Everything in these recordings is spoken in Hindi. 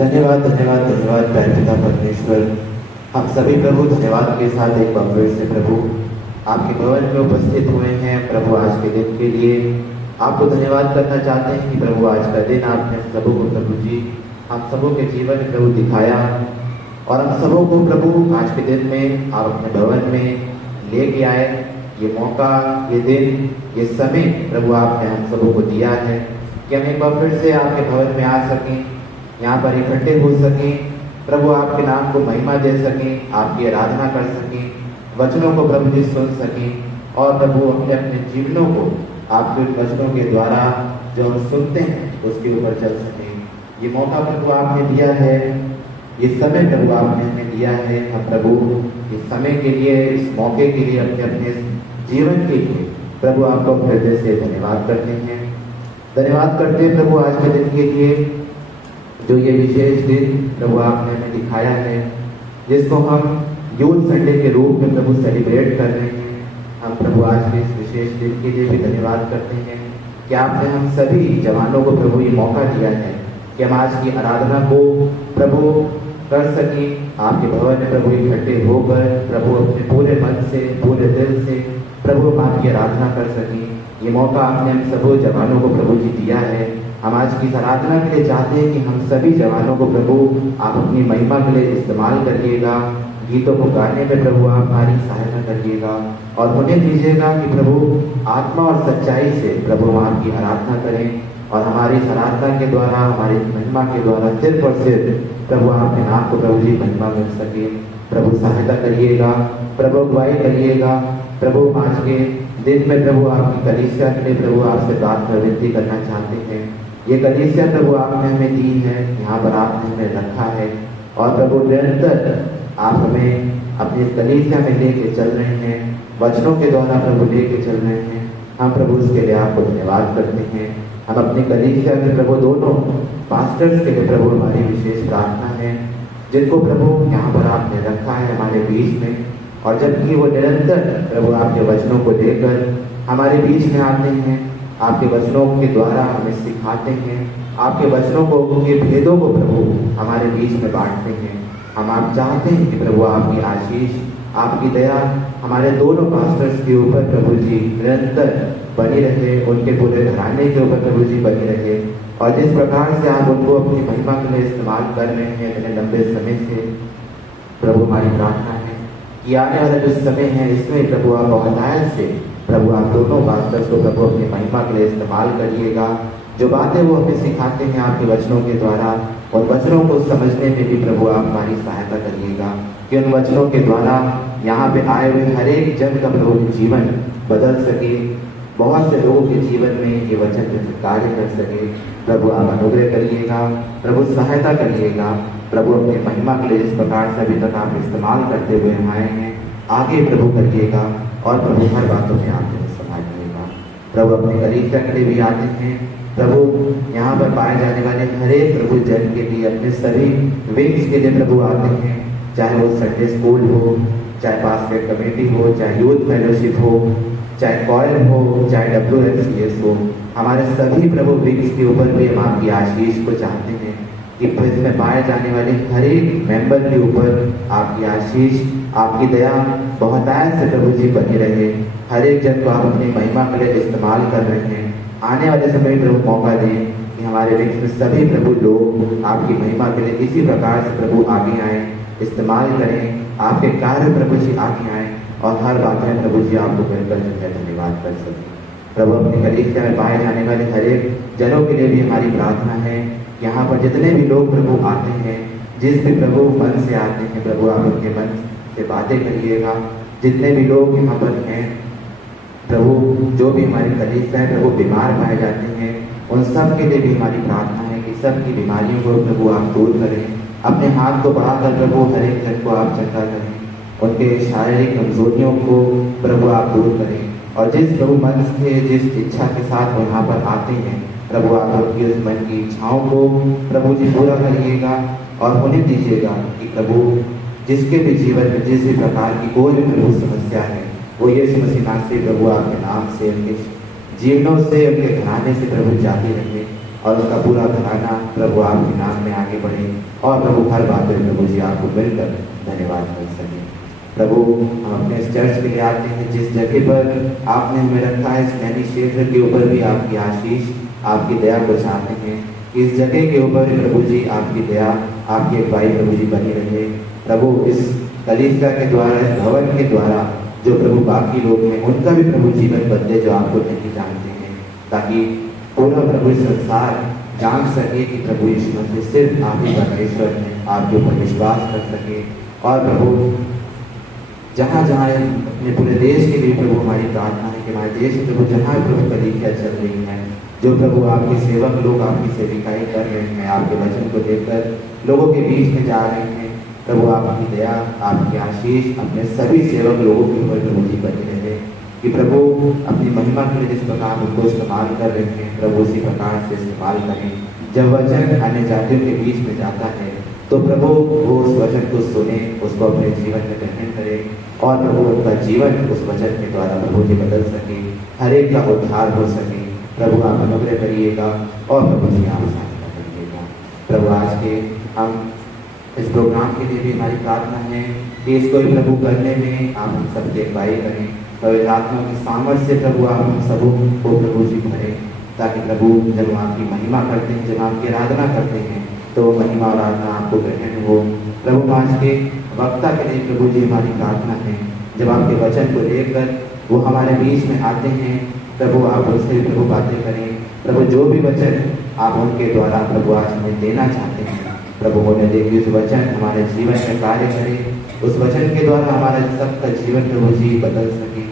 धन्यवाद धन्यवाद धन्यवाद प्यारे पिता परमेश्वर। हम सभी प्रभु धन्यवाद के साथ एक बार फिर से प्रभु आपके भवन में उपस्थित हुए हैं प्रभु आज के दिन के लिए। आपको धन्यवाद करना चाहते हैं कि प्रभु आज का दिन आपने हम सबों को प्रभु जी हम सबों के जीवन में प्रभु दिखाया और हम सबों को प्रभु आज के दिन में आप अपने भवन में लेके आए। ये मौका, ये दिन, ये समय प्रभु आपने हम सबों को दिया है कि हम एक बार फिर से आपके भवन में आ सकें, यहाँ पर इकट्ठे हो सकें, प्रभु आपके नाम को महिमा दे सकें, आपकी आराधना कर सकें, वचनों को प्रभु जी सुन सकें और प्रभु अपने अपने जीवनों को आपके वचनों के द्वारा जो हम सुनते हैं उसके ऊपर चल सकें। ये मौका प्रभु आपने दिया है, ये समय प्रभु आपने हमें दिया है। हम प्रभु इस समय के लिए, इस मौके के लिए, अपने अपने जीवन के लिए प्रभु आपको हृदय से धन्यवाद करते हैं। धन्यवाद करते हैं प्रभु आज के दिन के लिए, जो ये विशेष दिन प्रभु आपने हमें दिखाया है, जिसको हम यूथ संडे के रूप में प्रभु सेलिब्रेट कर रहे हैं। हम प्रभु आज के इस विशेष दिन के लिए भी धन्यवाद करते हैं कि आपने हम सभी जवानों को प्रभु ये मौका दिया है कि हम आज की आराधना को प्रभु कर सकें। आपके भवन में प्रभु इकट्ठे होकर प्रभु अपने पूरे मन से, पूरे दिल से प्रभु हम आपकी आराधना कर सकें। ये मौका आपने हम सब जवानों को प्रभु जी दिया है। हम आज की आराधना के लिए चाहते हैं कि हम सभी जवानों को प्रभु आप अपनी महिमा के लिए इस्तेमाल करिएगा। गीतों को गाने में प्रभु आप हमारी सहायता करिएगा और उन्हें दीजिएगा कि प्रभु आत्मा और सच्चाई से प्रभु हम आपकी आराधना करें और हमारी आराधना के द्वारा, हमारी महिमा के द्वारा सिर्फ और सिर्फ प्रभु आपके नाम को प्रभु जी महिमा मिल सके। प्रभु सहायता करिएगा, प्रभु अगुवाई करिएगा। प्रभु आज के दिन में प्रभु आपकी कलीसिया के लिए प्रभु आपसे प्रार्थना विनती करना चाहते हैं। ये कलीसिया प्रभु आपने हमें दी है, यहाँ पर आपने हमें रखा है और प्रभु निरंतर आप हमें अपनी कलीसिया में लेके चल रहे हैं, वचनों के द्वारा प्रभु लेके चल रहे हैं। हम प्रभु उसके लिए आपको धन्यवाद करते हैं। हम अपनी कलीसिया के प्रभु दोनों पास्टर्स के लिए प्रभु हमारी विशेष प्रार्थना है, जिनको प्रभु यहाँ पर आपने रखा है हमारे बीच में, और जबकि वो निरंतर प्रभु आपके वचनों को लेकर हमारे बीच में आते हैं, आपके वचनों के द्वारा हमें सिखाते हैं, आपके वचनों को, उनके भेदों को प्रभु हमारे बीच में बांटते हैं। हम आप चाहते हैं कि प्रभु आपकी आशीष, आपकी दया हमारे दोनों पास्टर्स के ऊपर प्रभु जी निरंतर बनी रहे, उनके पूरे घराने के ऊपर प्रभु जी बनी रहे। और जिस प्रकार से आप उनको अपनी महिमा के लिए इस्तेमाल कर रहे हैं इतने लंबे समय से, प्रभु हमारी प्रार्थना है कि आने वाला जो समय है इसमें प्रभु आप बहुतायत से प्रभु आप दोनों पास्टर्स को प्रभु अपनी महिमा के लिए इस्तेमाल करिएगा। जो बातें वो हमें सिखाते हैं आपके वचनों के द्वारा, और वचनों को समझने में भी प्रभु आप हमारी सहायता करिएगा कि उन वचनों के द्वारा यहाँ पे आए हुए हर एक जन का प्रभु जीवन बदल सके, बहुत से लोगों के जीवन में ये वचन कार्य कर सके। प्रभु आप अनुग्रह करिएगा, प्रभु सहायता करिएगा। प्रभु अपनी महिमा के लिए जिस प्रकार से अभी तक आप इस्तेमाल करते हुए आए हैं, आगे प्रभु करिएगा और प्रभु हर बातों में आप संभालिएगा। प्रभु अपने कलीसिया के लिए भी आते हैं, प्रभु यहाँ पर पाए जाने वाले हर एक प्रभु जन के लिए, अपने सभी विंग्स के लिए प्रभु आते हैं, चाहे वो संडे स्कूल हो, चाहे बास्केट कमेटी हो, चाहे यूथ फेलोशिप हो, चाहे कॉयल हो, चाहे WMCS हो। हमारे सभी प्रभु विंग्स के ऊपर भी हम आपकी आशीष को चाहते हैं कि इसमें पाए जाने वाले हर एक मेंबर के ऊपर आपकी आशीष, आपकी दया बहुतायत से प्रभु जी बनी रहे। हर एक जन को आप अपनी महिमा के लिए इस्तेमाल कर रहे हैं। आने वाले समय प्रभु मौका दें कि हमारे विंग्स में सभी प्रभु लोग आपकी महिमा के लिए इसी प्रकार से प्रभु आगे आए, इस्तेमाल करें, आपके कार्य प्रभु जी आगे आए और हर बात में प्रभु जी आपको मिलकर जो है धन्यवाद कर सकें। प्रभु अपनी कलीसिया में पाए जाने वाले हर एक जनों के लिए भी हमारी प्रार्थना है। यहाँ पर जितने भी लोग प्रभु आते हैं, जिस भी प्रभु मन से आते हैं, प्रभु आप उनके मन से बातें करिएगा। जितने भी लोग यहाँ पर हैं प्रभु, जो भी हमारी कलीसिया है प्रभु बीमार पाए जाते हैं, उन सब के लिए भी हमारी प्रार्थना है कि सब की बीमारियों को प्रभु आप दूर करें। अपने हाथ को बढ़ाकर प्रभु हर एक जन को आप चंगा करें, उनके शारीरिक कमजोरियों को प्रभु आप दूर करें। और जिस प्रभु मन से, जिस इच्छा के साथ वो यहाँ पर आते हैं, प्रभु आप उनकी उस मन की इच्छाओं को प्रभु जी पूरा करिएगा और उन्हें दीजिएगा कि प्रभु जिसके भी जीवन में जिस भी प्रकार की कोई भी प्रभु समस्या है, वो यीशु मसीह नाम से प्रभु आपके नाम से, उनके जीवनों से, उनके घराने से प्रभु जाती रहे। और उनका पूरा घराना प्रभु आपके नाम में आगे बढ़े और प्रभु हर बात में प्रभु जी आपको मिलकर धन्यवाद कर सके। प्रभु हम अपने इस चर्च के लिए आते हैं, जिस जगह पर आपने हमें रखा है, इस नैनी क्षेत्र के ऊपर भी आपकी आशीष आपकी दया को चाहते हैं। इस जगह के ऊपर प्रभु जी आपकी दया आपकी अगुवाई प्रभु जी बनी रहे। प्रभु इस कलीसिया के द्वारा, इस भवन के द्वारा जो प्रभु बाकी लोग हैं उनका भी प्रभु जीवन बदले जो आपको नहीं जानते हैं, ताकि पूरा प्रभु संसार जान सके कि प्रभु यीशु मसीह सिर्फ आप ही परमेश्वर हैं, आपके ऊपर विश्वास कर सके। और प्रभु जहाँ जहाँ अपने पूरे देश के लिए प्रभु हमारी प्रार्थना है कि हमारे देश में प्रभु जहाँ प्रभु कलीसिया चल रही है, जो प्रभु आपके सेवक लोग आपकी सेविकाएं कर रहे हैं, आपके वचन को देकर लोगों के बीच में जा रहे हैं, प्रभु आपकी दया आपकी आशीष अपने सभी सेवक लोगों के ऊपर प्रभु जी बने रहे कि प्रभु अपनी महिमा के लिए जिस प्रकार उनको इस्तेमाल कर रहे हैं प्रभु उसी प्रकार से इस्तेमाल करें। जब वचन अन्य जातियों के बीच में जाता है तो प्रभु वो उस वचन को सुने, उसको अपने जीवन में ग्रहण करे और प्रभु उनका जीवन उस वचन के द्वारा प्रभु जी बदल सके, हर एक का उद्धार हो सके। प्रभु आप अनुग्रह करिएगा और प्रभु जी आप सहायता करिएगा। प्रभु आज के हम इस प्रोग्राम के लिए भी हमारी प्रार्थना है कि इसको प्रभु करने में आप हम सबकी अगुवाई करें, पवित्र आत्मा की सामर्थ्य से प्रभु आप हम सबों को प्रभु जी भरें, ताकि प्रभु जब आपकी महिमा करते हैं, जब आपकी आराधना करते हैं तो वो महिमा और आराधना आपको ग्रहण हो। प्रभु आज के वक्ता के लिए प्रभु जी हमारी प्रार्थना है, जब आपके वचन को लेकर वो हमारे बीच में आते हैं प्रभु आप उनसे प्रभु बातें करें। प्रभु जो भी वचन आप उनके द्वारा प्रभु आज हमें देना चाहते हैं प्रभु उन्हें देखिए, उस वचन हमारे जीवन में कार्य करे, उस वचन के द्वारा हमारा सबका जीवन प्रभु जी बदल सके।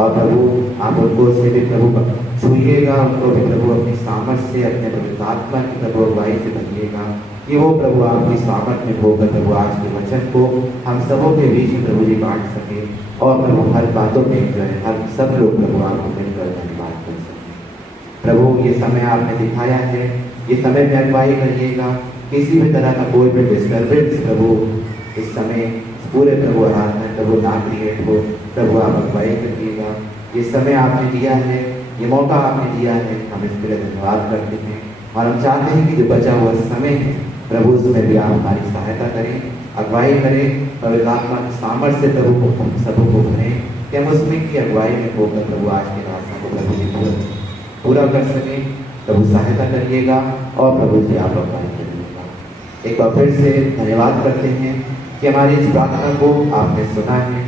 और प्रभु आप उनको से भी प्रभु छूइएगा, उनको भी प्रभु अपनी सामर्थ्य से अपने पवित्र आत्मा की प्रभु अगुवाई से भरिएगा कि वो प्रभु आपकी सामर्थ्य में होकर प्रभु आज के वचन को हम सबों के बीच में प्रभु जी बांट सके और प्रभु हर बातों में जो है हर सब लोग प्रभु आपको मिलकर धन्यवाद कर सके। प्रभु ये समय आपने दिखाया है, ये समय में अगुवाई करिएगा, किसी भी तरह का कोई भी डिस्टर्बेंस प्रभु इस समय पूरे प्रभु आराधना प्रभु ना क्रिएट हो। प्रभु आप अगुवाई करिएगा, ये समय आपने दिया है, ये मौका आपने दिया है, हम इसके लिए धन्यवाद करते हैं और हम चाहते हैं कि जो बचा हुआ समय है प्रभु उसमें भी आप हमारी सहायता करें, अगुवाई करें, पवित्र आत्मा की सामर्थ्य से प्रभु को हम सबों को भरें कि हम उसमें की अगुवाई में होकर प्रभु आज के रास्ता को प्रभु जी पूरा कर सकें। प्रभु सहायता करिएगा और प्रभु जी आप अगुवाई करिएगा। एक बार फिर से धन्यवाद करते हैं कि हमारी इस प्रार्थना को आपने सुना है,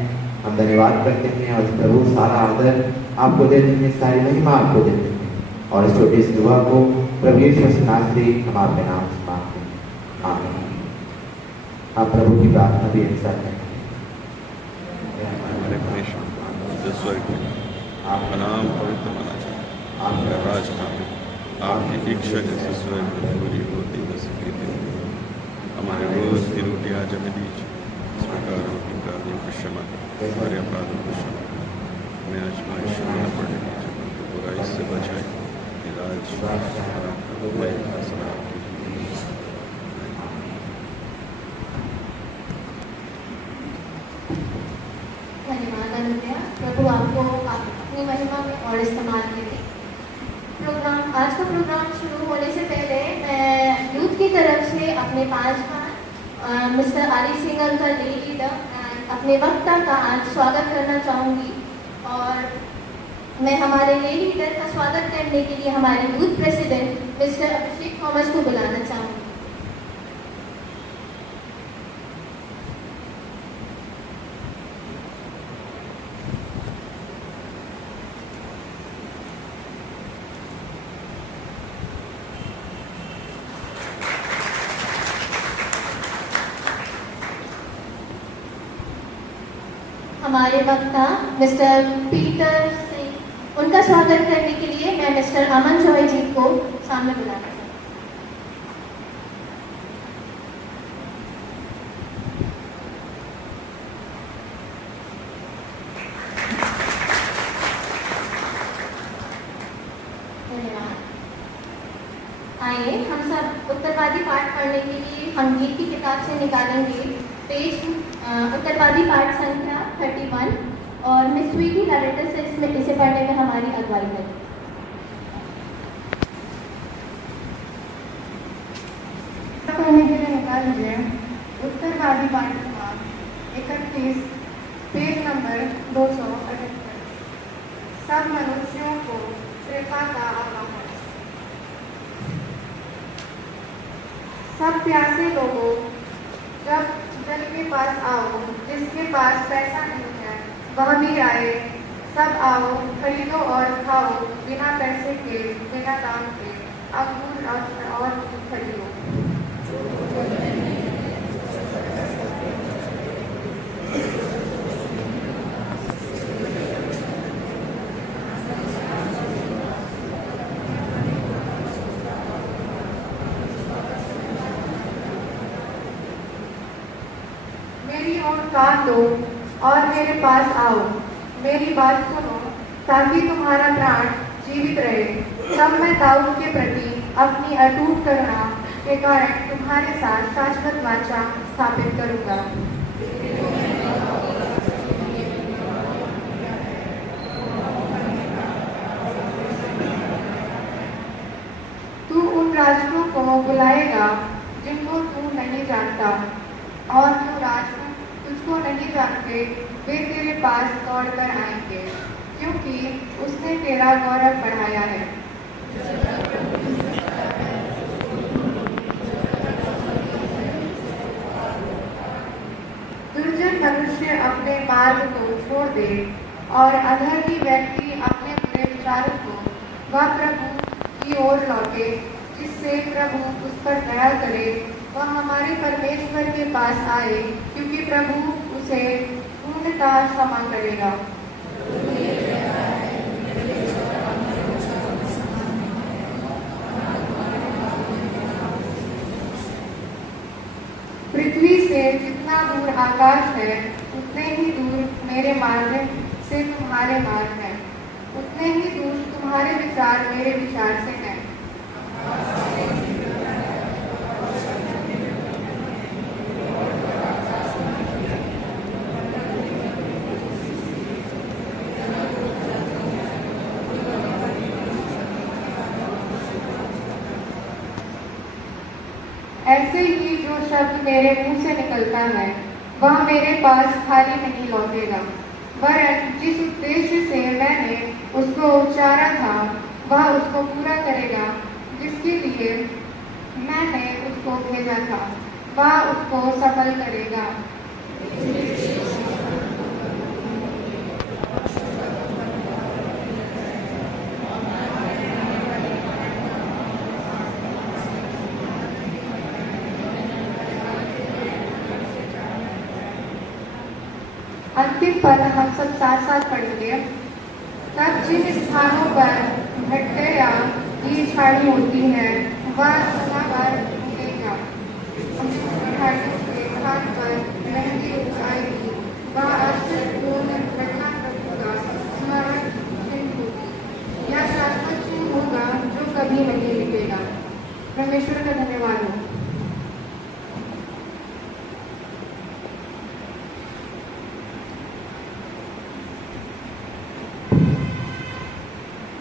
हम धन्यवाद करते हैं और प्रभु सारा आदर आपको देते हैं, सारी महिमा आपको देते हैं और इस छोटी सी दुआ को प्रभु यीशु मसीह नासरी हम आपके नाम से मांगते हैं, आमीन। आप प्रभु की प्रार्थना भी एक साथ करें। हमारे परमेश्वर जो स्वर्ग में आपका नाम पवित्र माना जाए, आपका राज आए, आपकी इच्छा जैसे स्वर्ग में पूरी होती वैसे पृथ्वी में। हमारे रोज की रोटी आज हमें दीजिए, इस प्रकार हम अपराधियों को क्षमा करें, हमारे अपराधों को क्षमा करें, हमें आजमाइश में न पड़ने दीजिए परंतु बुराई से बचाएं, धन्यवाद अनुग्रह। प्रभु आपको अपनी महिमा में और इस्तेमाल करें। प्रोग्राम आज का प्रोग्राम शुरू होने से पहले मैं यूथ की तरफ से अपने 5 मिस्टर आरी सिंह अंकल ले लीडर अपने वक्ता का आज स्वागत करना चाहूँगी और मैं हमारे ले लीडर का स्वागत करने के लिए हमारे यूथ प्रेसिडेंट मिस्टर अभिषेक थॉमस को बुलाना चाहूँगी। हमारे वक्ता मिस्टर पीटर सिंह, उनका स्वागत करने के लिए मैं मिस्टर अमन जॉय जी को सामने बुलाना चाहूँगी। धन्यवाद। आइए हम सब उत्तरवादी पाठ पढ़ने के लिए हम गीत की किताब से निकालेंगे पेज उत्तरवादी पाठ संख्या 31 और मिस स्वीटी लरेटर से इसे पढ़ने में हमारी अगुवाई करें। लीजिए उत्तरवादी पाठ्यक्रम 31 पेज नंबर 278। सब मनुष्यों को कृपा का आह्वान। सब प्यासे लोगों, जब जल के पास आओ, जिसके पास पैसा नहीं है वह भी आए। सब आओ, खरीदो और खाओ, बिना पैसे के, बिना दाम के अंगूर और खरीदो। मेरी ओर कान दो और मेरे पास आओ, मेरी बात सुनो, ताकि तुम्हारा प्राण जीवित रहे। तब मैं दाऊद के प्रति अपनी अटूट करुणा के कारण तुम्हारे साथ शाश्वत वाचा स्थापित करूंगा। तू उन राष्ट्रों को बुलाएगा जिनको तू नहीं जानता, और जो राष्ट्र तुझको नहीं जानते वे तेरे पास दौड़ कर आएंगे, क्योंकि उसने तेरा गौरव बढ़ाया है। दुर्जन मनुष्य अपने मार्ग को छोड़ दे और अधर्मी व्यक्ति अपने बुरे विचारों को वह प्रभु की ओर लौटे, जिससे प्रभु उस पर दया करे। वह हमारे परमेश्वर के पास आए, क्योंकि प्रभु उसे पूर्णतः क्षमा करेगा। पृथ्वी से जितना दूर आकाश है, उतने ही दूर मेरे मार्ग से तुम्हारे मार्ग हैं, उतने ही दूर तुम्हारे विचार मेरे विचार से हैं। ऐसे ही जो शब्द मेरे मुंह से निकलता है वह मेरे पास खाली नहीं लौटेगा, वरन जिस उद्देश्य से मैंने उसको उच्चारा था वह उसको पूरा करेगा, जिसके लिए मैंने उसको भेजा था वह उसको सफल करेगा। अंतिम पद हम सब साथ साथ पढ़ेंगे। तब जिन स्थानों पर भट्टे या झाड़ी होती है वह समावार उगेगा, झाड़ियों के स्थान पर महंगी उगाएगी, वह आश्चर्यपूर्ण घटना होगा, स्मरण चिन्ह होगी, यह शाश्वत चिन्ह होगा जो कभी नहीं मिटेगा। परमेश्वर का धन्यवाद हो।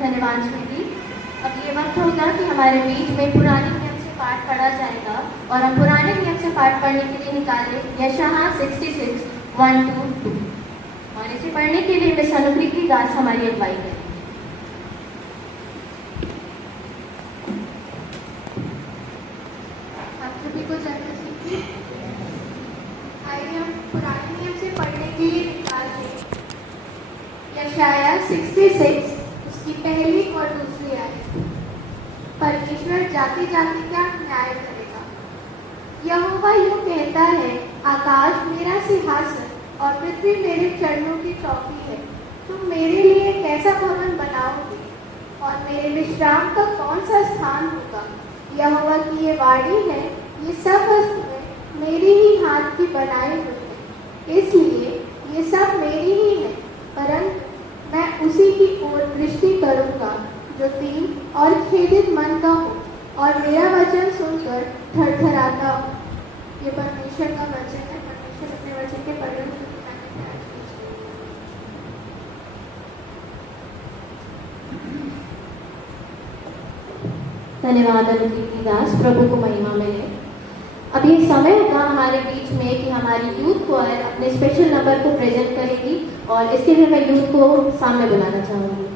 धन्यवाद स्मृति। अब ये वक्त होगा कि हमारे बीच में पुराने नियम से पाठ पढ़ा जाएगा, और हम पुराने नियम से पाठ पढ़ने के लिए निकाले यशायाह 66 1-2। और इसे पढ़ने के लिए मिस अनुप्रीति दास हमारी अगुवाई करें। आप सभी को जय मसीह। आइए हम पुराने नियम से पढ़ने के लिए निकाले यशायाह 66 उसकी पहली और दूसरी आयत। परमेश्वर जाति जाति का न्याय करेगा। यहोवा यूं कहता है, आकाश मेरा सिंहासन और पृथ्वी मेरे चरणों की चौकी है। तुम मेरे लिए कैसा भवन बनाओगे और मेरे विश्राम का कौन सा स्थान होगा? यहोवा की ये वाणी है, ये सब वस्तुएं मेरी ही हाथ की बनाई हुई है, इसलिए ये सब मेरी ही है, परंतु मैं उसी की ओर दृष्टि करूंगा जो दीन और खेदित मन का हो और मेरा वचन सुनकर थरथराता हो। ये परमेश्वर का वचन है। परमेश्वर अपने वचन के पढ़ने में धन्यवाद अनुप्रीति दास। प्रभु को महिमा मिले। अब ये समय होगा हमारे बीच में कि हमारी यूथ क्वायर अपने स्पेशल नंबर को प्रेजेंट करेगी और इसके लिए मैं यूथ को सामने बुलाना चाहूँगी।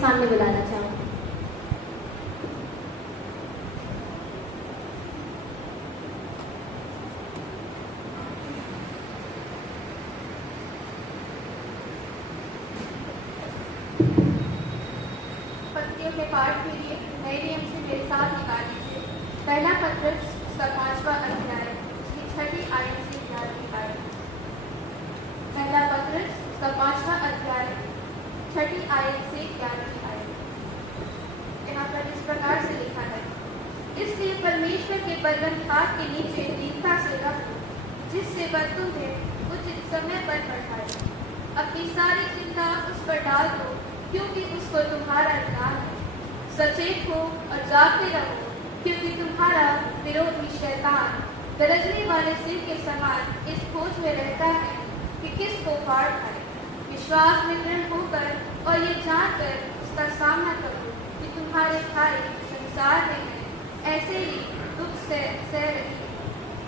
सामने बुलाना चाहूँगी। पत्रियों के पाठ के लिए नए नियम से मेरे साथ निकाल लीजिए। पहला पत्र उसका 5वां अध्याय उसकी 6वीं आयत से 11वीं आयत। पहला पत्र खाए से क्या न खाए। यहाँ पर इस प्रकार से लिखा है, इसलिए परमेश्वर के बलवंत हाथ के नीचे दीनता से रखो, जिससे वह तुम्हें उचित समय पर बढ़ाए। अपनी सारी चिंता उस पर डाल दो, क्योंकि उसको तुम्हारा ज्ञान है। सचेत हो और जागते रहो, क्योंकि तुम्हारा विरोधी शैतान गरजने वाले सिंह के समान इस खोज में रहता है कि किसको फाड़ खाए। विश्वास में दृढ़ होकर और ये जानकर उसका सामना करो कि तुम्हारे भाई संसार में हैं, ऐसे ही दुख से सह रही।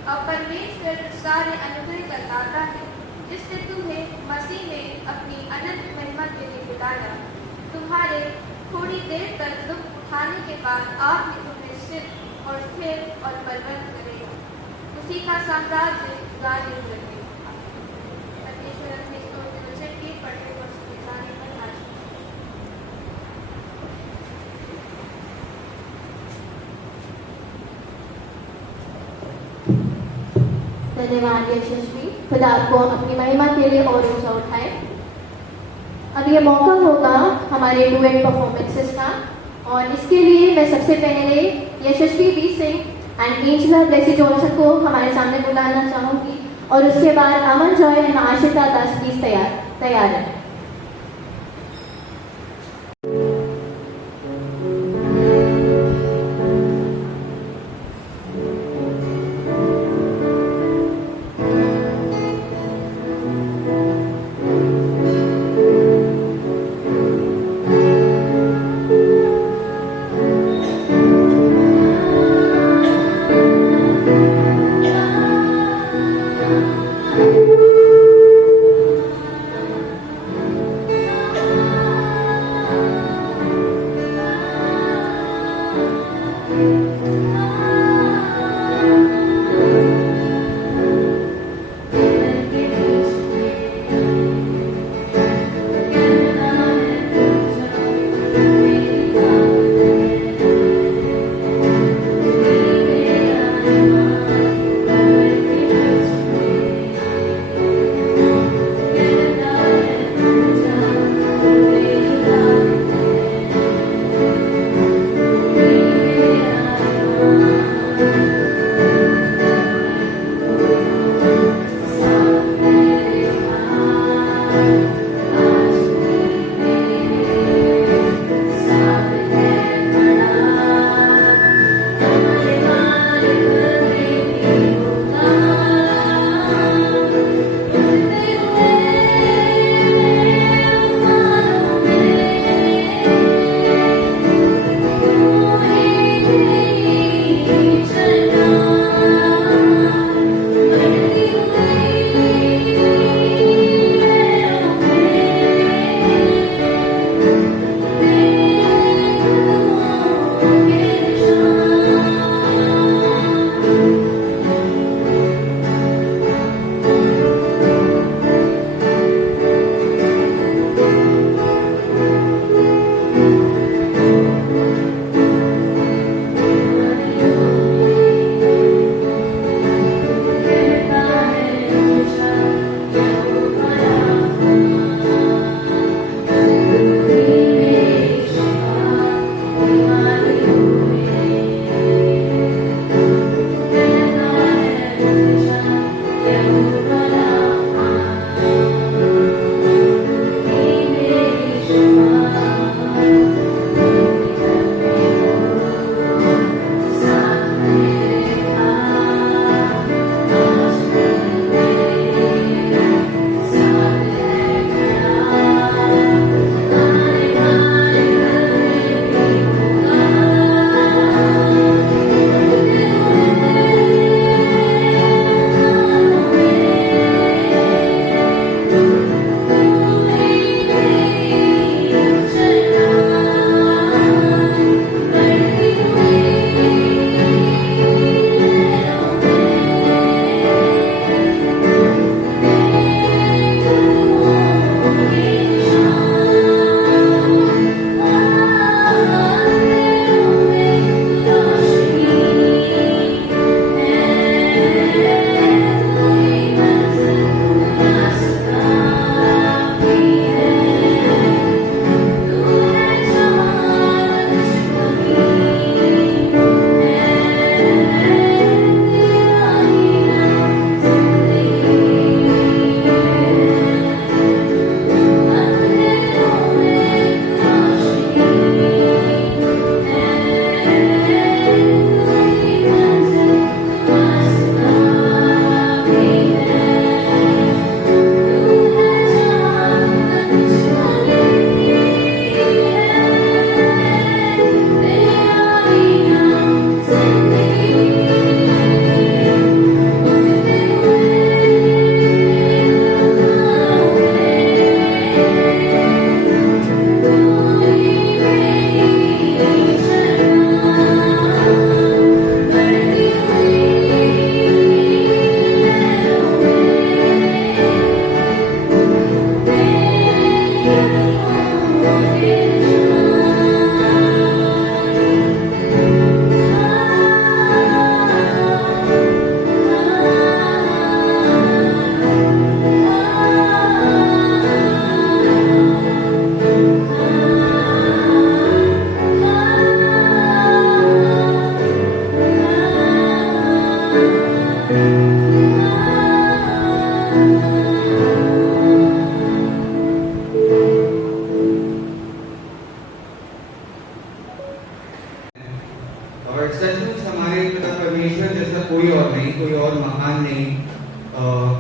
और परमेश्वर सारे अनुग्रह का दाता है, जिसने तुम्हें मसीह में अपनी अनंत महिमा के लिए बुलाया। तुम्हारे थोड़ी देर तक दुख उठाने के बाद आपने तुम्हें स्थिर और स्थिर और बलवंत करेगा। उसी का साम्राज्य गाने लगेगा। परमेश्वर अपने स्तोत्र वचन की पढ़ने और समझाने पर आशीष। धन्यवाद यशस्वी। खुदा आपको अपनी महिमा के लिए और ऊंचा उठाए। अब ये मौका होगा हमारे डुएट परफॉर्मेंसेस का, और इसके लिए मैं सबसे पहले Yashasvi B Singh and Angela Blessy Johnson को हमारे सामने बुलाना चाहूँगी, और उसके बाद Aman Joy and Ashita Das please तैयार है।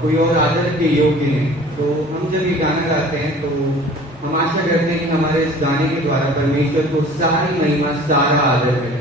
कोई और आदर के योग्य नहीं। तो हम जब ये गाना गाते हैं तो हम आशा करते हैं कि हमारे इस गाने के द्वारा परमेश्वर को सारी महिमा, सारा आदर मिले।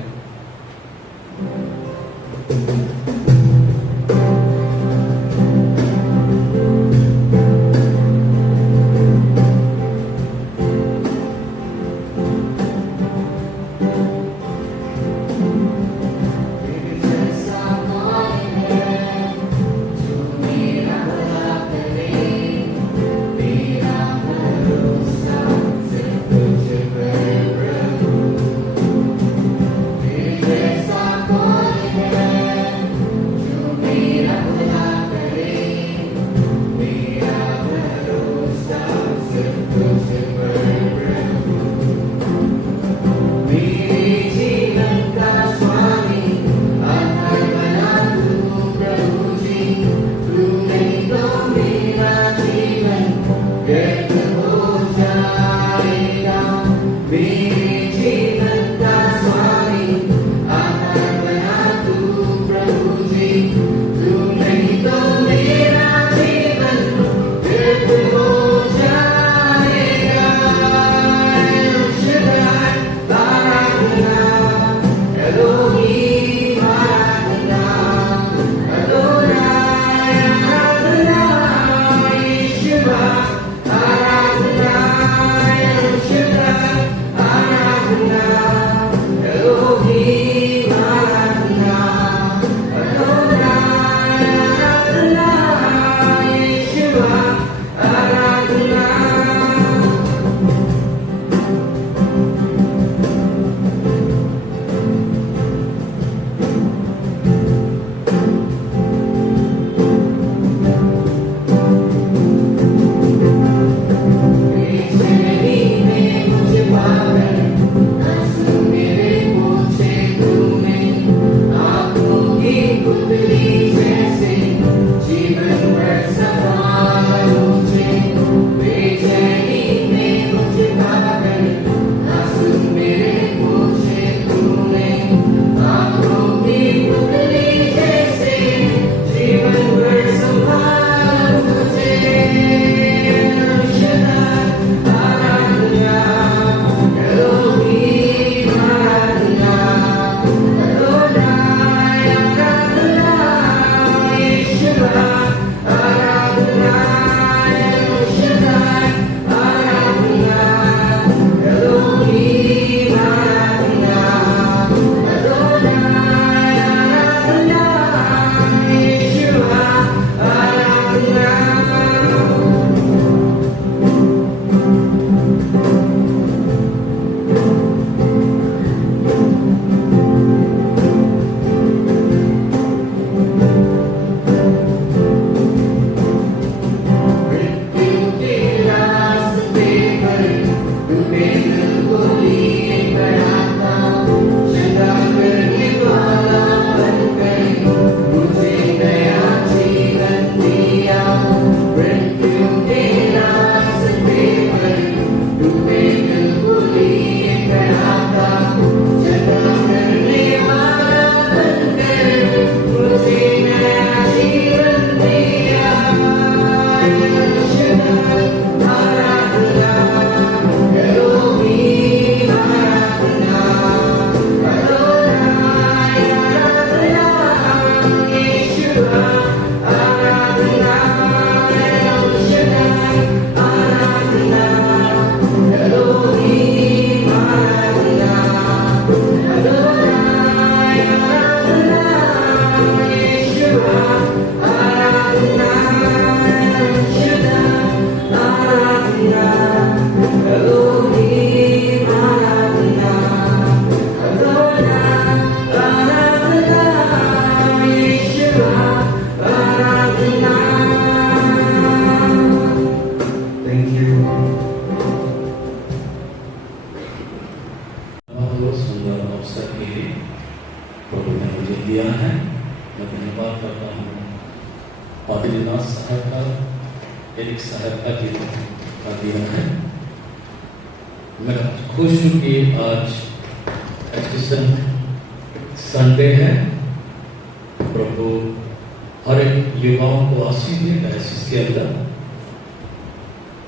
हर एक युवाओं को आशीष दे डायसिस के अंदर,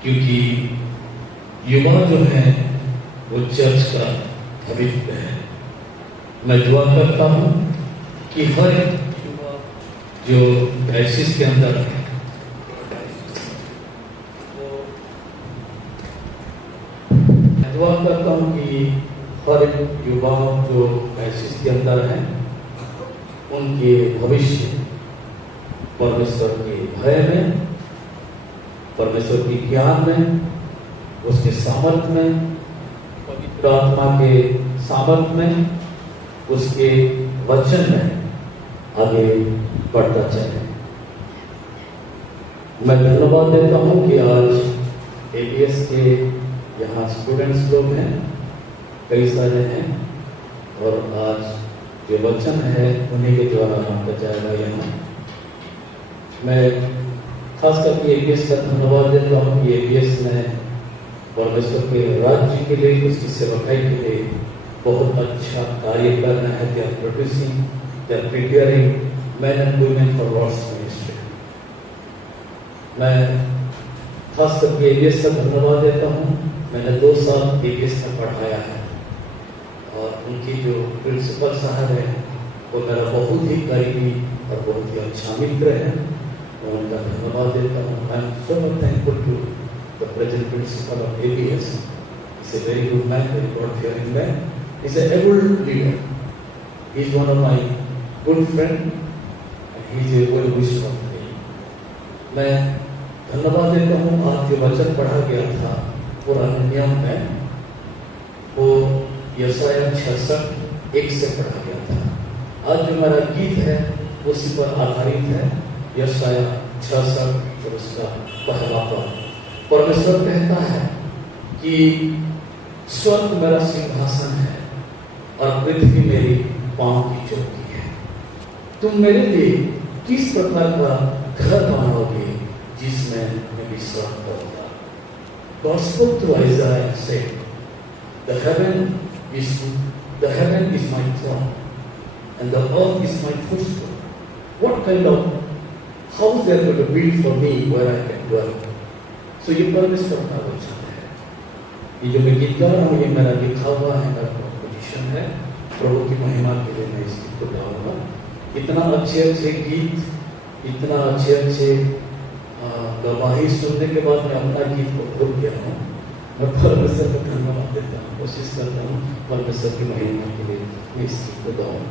क्योंकि युवा जो है वो चर्च का भविष्य है। मैं दुआ करता हूँ कि हर युवा जो डायसिस के अंदर है दुआ करता हूँ कि हर युवा जो डायसिस के अंदर हैं उनके भविष्य परमेश्वर के भय में, परमेश्वर के ज्ञान में, उसके सामर्थ्य में, पवित्र आत्मा के सामर्थ्य में, उसके वचन में आगे बढ़ता चले। मैं धन्यवाद देता हूँ कि आज एबीएस के यहाँ स्टूडेंट्स लोग हैं, कई सारे हैं, और आज जो वचन है उन्हीं के द्वारा आपका जाएगा यहाँ। मैं खास करके एबीएस का धन्यवाद देता हूँ कि एबीएस ने परमेश्वर के राज्य के लिए, उसकी सेवकाई के लिए बहुत अच्छा कार्य कर रहे हैं। They are producing, they are preparing man and women for Lord's ministry. मैं खास करके एबीएस का धन्यवाद देता हूँ। मैंने 2 साल एबीएस में पढ़ाया है और उनकी जो प्रिंसिपल साहब है वो मेरा बहुत ही करीबी और बहुत ही अच्छा मित्र है। मैं उनका धन्यवाद देता हूँ। I am so much thankful to the present principal of ABS. Is a very good man, very god fearing man, is a able leader, he is one of my good friend and he is a well wisher of me. मैं धन्यवाद देता हूँ। आज जो वचन पढ़ा गया था पुराने नियम में, वो यशायाह 66:1 से पढ़ा गया था। आज जो मेरा गीत है उसी पर आधारित है, यशायाह 66 और उसका पहला पद। परमेश्वर कहता है कि स्वर्ग मेरा सिंहासन है और पृथ्वी मेरी पांव की चौकी है। तुम मेरे लिए किस प्रकार का घर बनाओगे जिसमें मैं विश्राम करूंगा। God spoke to Isaiah and said, the heaven is my throne and the earth is my footstool. What kind of house they are going to build for me where I can dwell? So ये परमेश्वर का वचन है। ये जो मैं गीत गा रहा हूँ ये मेरा लिखा हुआ है, मेरा कंपोजिशन है। प्रभु की महिमा के लिए मैं इस गीत को गाऊंगा। इतना अच्छे गीत, इतना अच्छे गवाही सुनने के बाद मैं अपना गीत को भूल गया हूँ। मैं परमेश्वर को धन्यवाद देता हूँ, कोशिश करता हूँ परमेश्वर की महिमा के लिए मैं इस गीत को गाऊं।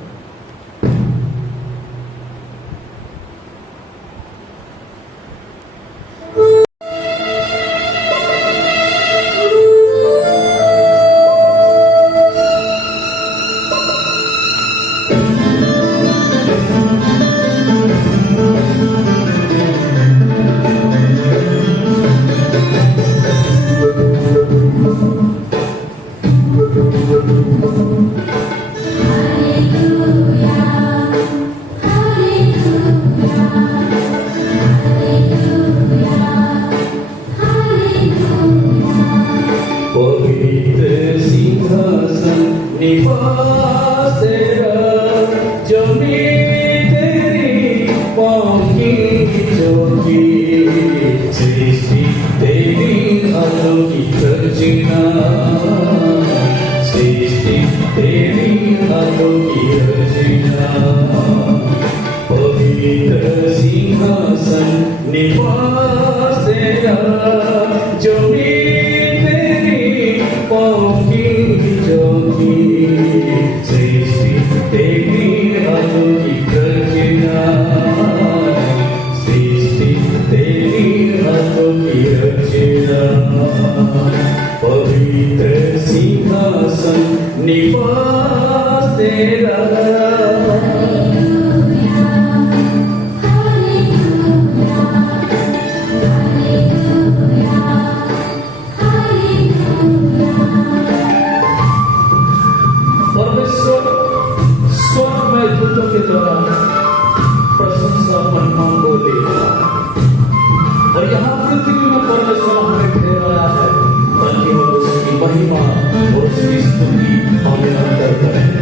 महिमा और उसकी स्तुति हम करते हैं।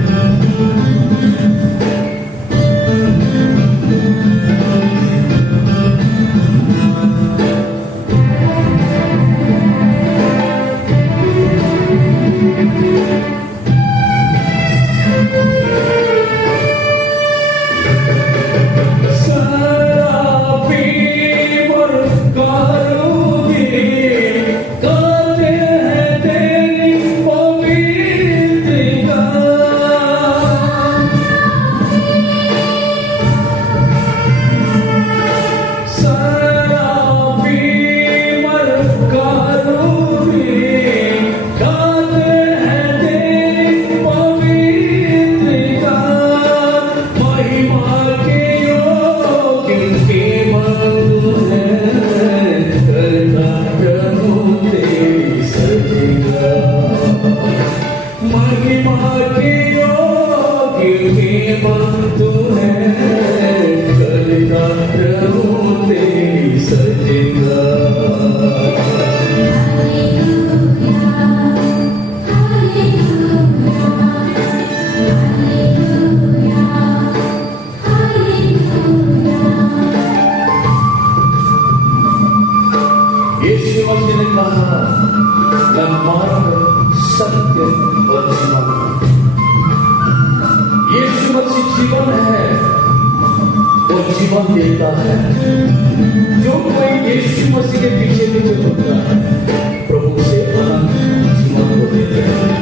यीशु मसीह ने कहा, मैं मार्ग, सत्य और जीवन हूं। यीशु मसीह जीवन है और जीवन देता है। जो कोई यीशु मसीह के पीछे पीछे चलता है, प्रभु से अनंत जीवन को देते हैं।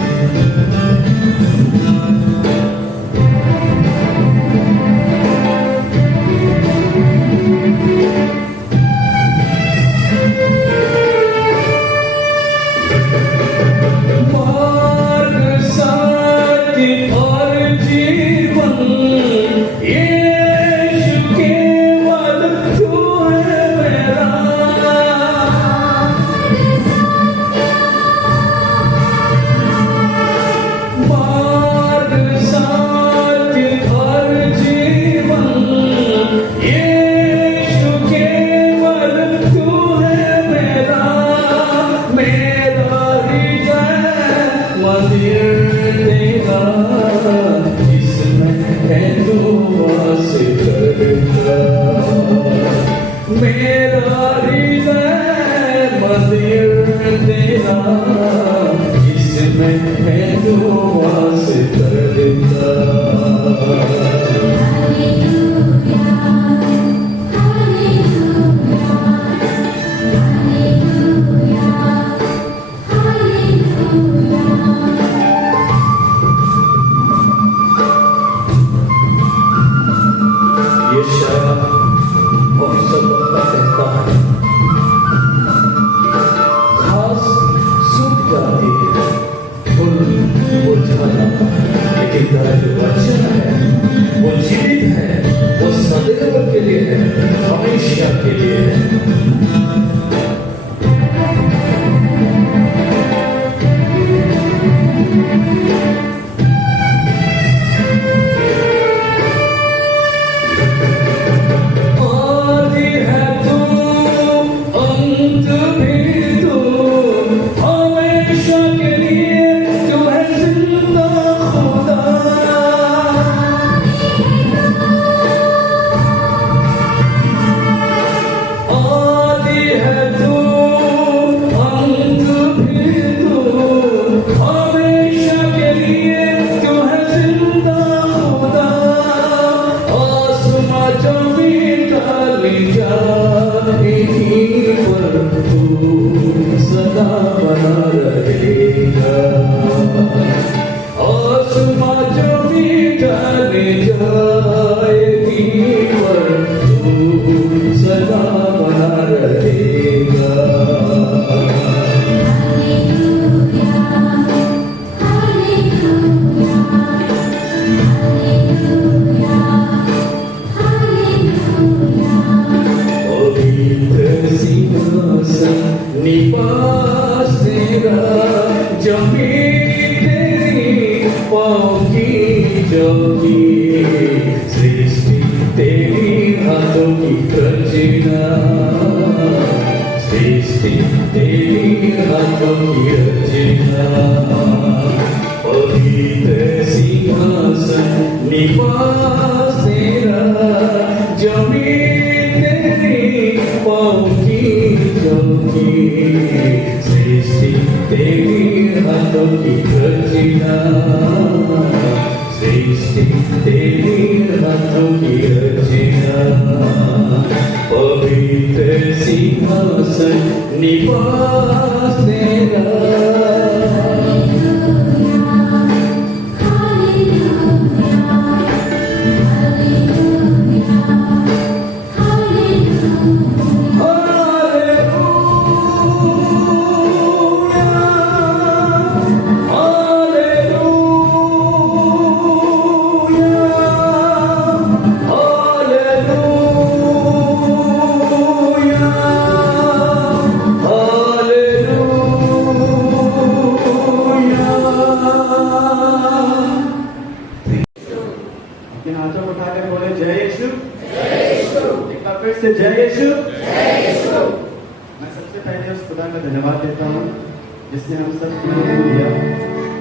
जिसने हम सब दिया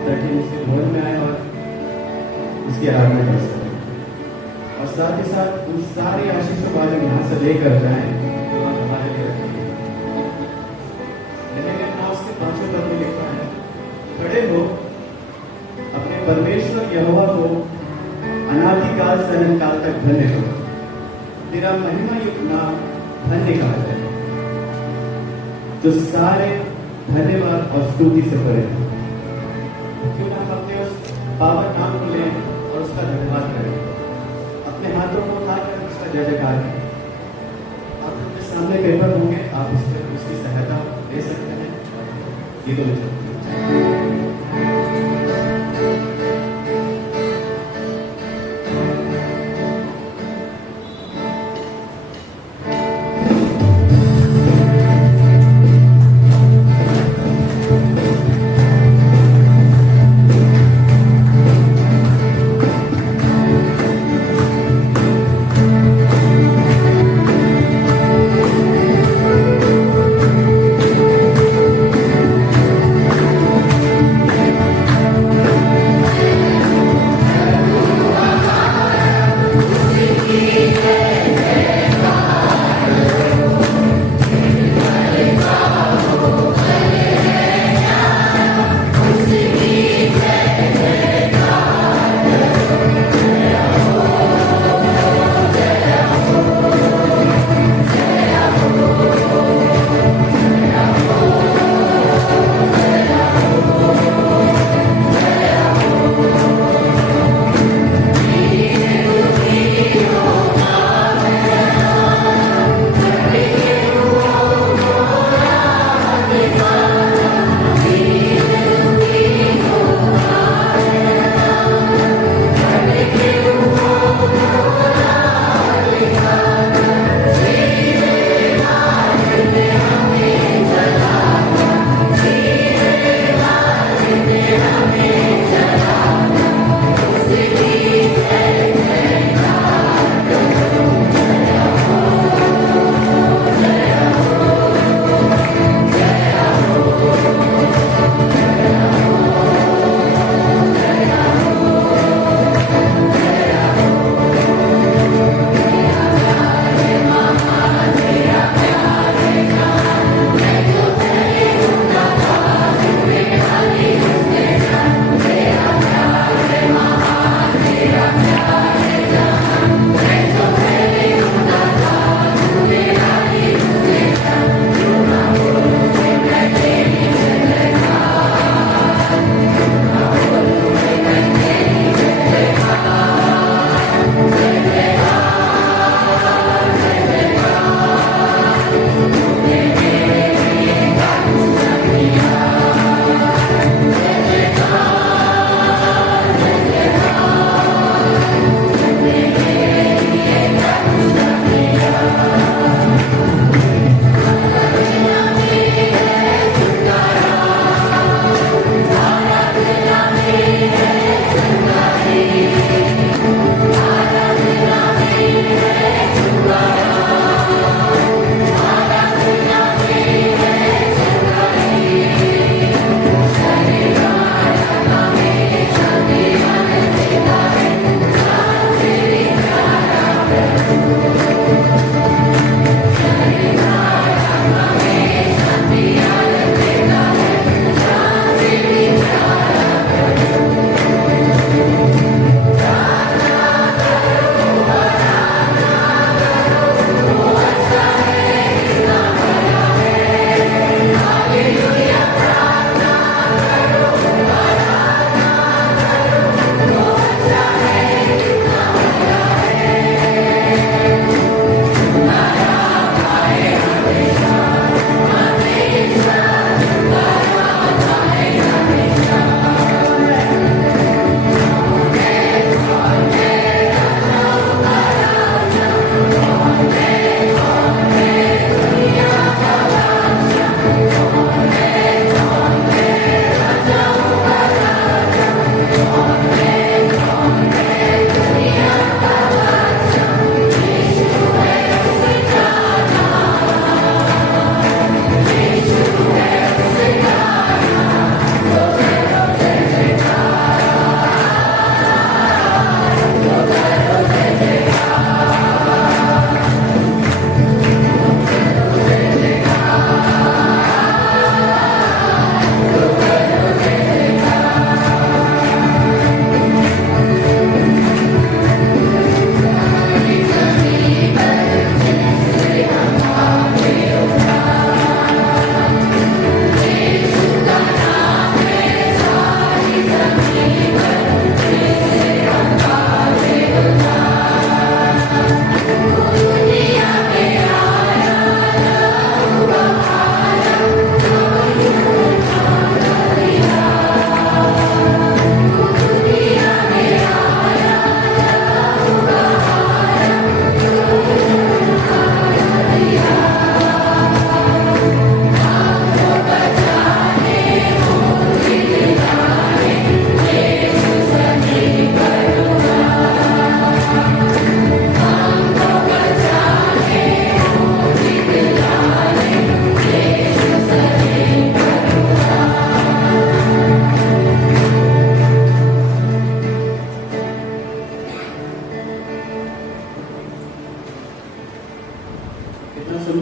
ताकि उसके भवन में आए और उसकी आराधना कर सकें, और साथ ही साथ उन सारी आशीषों को आज हम यहाँ से लेकर जाएं जो आज हमारे लिए रखी है। यहोवा को अनादिकाल से अनंत काल तक धन्य हो। तेरा महिमा युक्त नाम धन्य कहा जाए, जो सारे धन्यवाद और स्तुति से भरे हैं। क्यों ना अपने उस पावन नाम को लें और उसका धन्यवाद करें, अपने हाथों को उठाकर उसका जय जयकार करें। आप लोग के सामने पेपर होंगे, आप उसकी सहायता ले सकते हैं। ये तो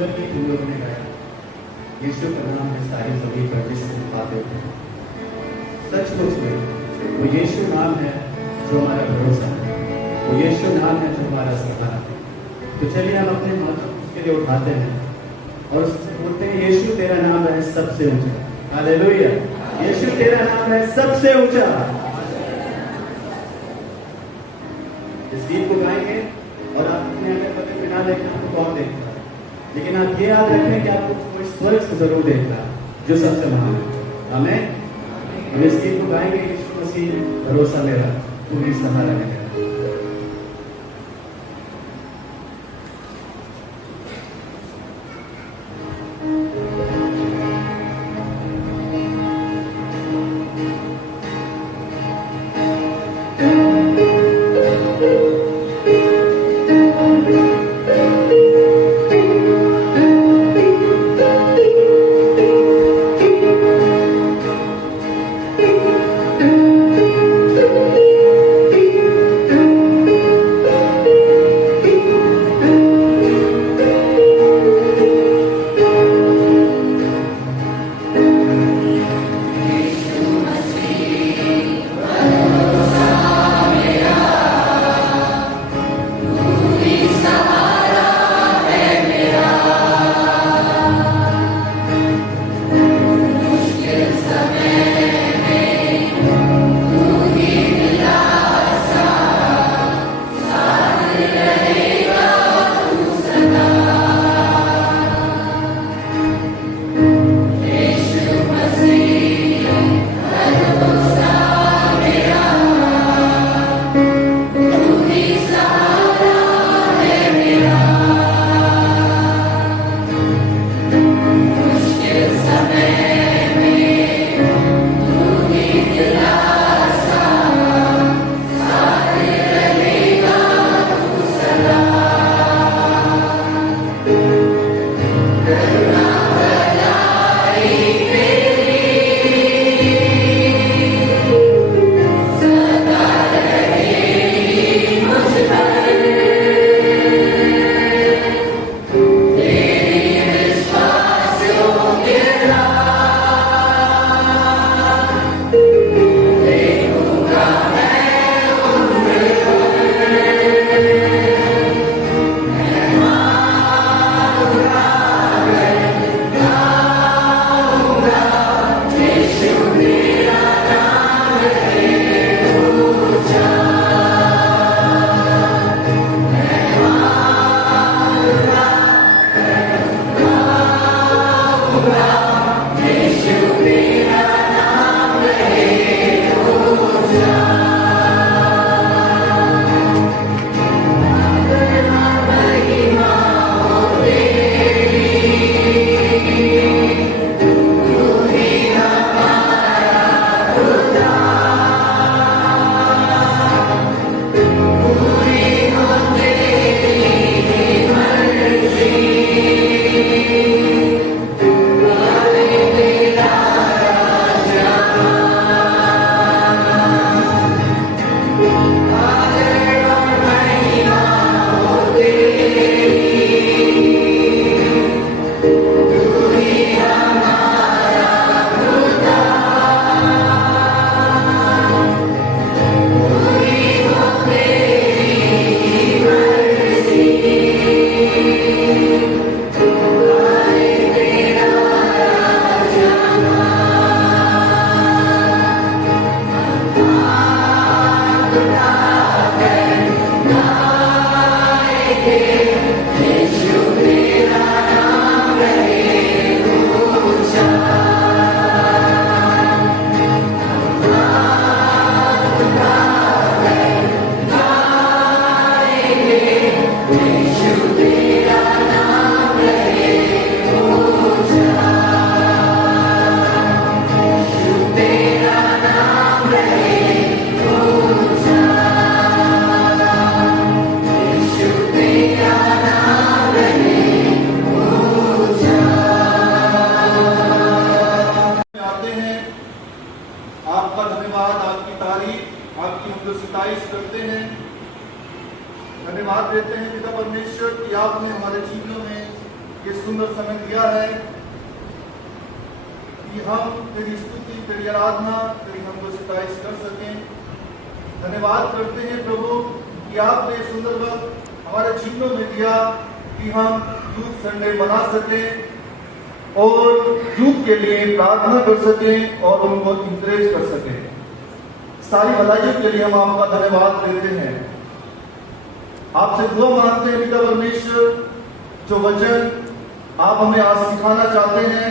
सुंदर गीत हम लोगों ने गाया, यीशु का नाम है सारी जमीन पर जिससे खाते हैं। सचमुच में वो यीशु नाम है जो हमारा भरोसा है, वो यीशु नाम है जो हमारा सहारा है। तो चलिए हम अपने हाथ उसके लिए उठाते हैं और उससे बोलते हैं, यीशु तेरा नाम है सबसे ऊंचा। हालेलुया, यीशु तेरा नाम है सबसे ऊंचा। इस गीत को गाएंगे और आप अपने अगर पते पे ना देखना तो कौन देखता है, लेकिन आप ये याद रखें कि आपको कोई स्वर्ग से जरूर देखता है जो सबसे महान है। आमीन। हम इस गीत को गाएंगे, यीशु मसीह भरोसा मेरा, तू ही सहारा है मेरा। सुंदर समय दिया है कि हम तेरी स्तुति, तेरी आराधना, तेरी हम सिताइश कर सकें। धन्यवाद करते हैं प्रभु कि आपने सुंदर वक्त हमारे जीवनों में दिया कि हम यूथ संडे मना सकें और यूथ के लिए प्रार्थना कर सकें और उनको इंकरेज कर सकें। सारी भलाइयों के लिए हम आपका धन्यवाद देते हैं। आपसे दुआ मांगते हैं पिता परमेश्वर, जो वचन आप हमें आज सिखाना चाहते हैं,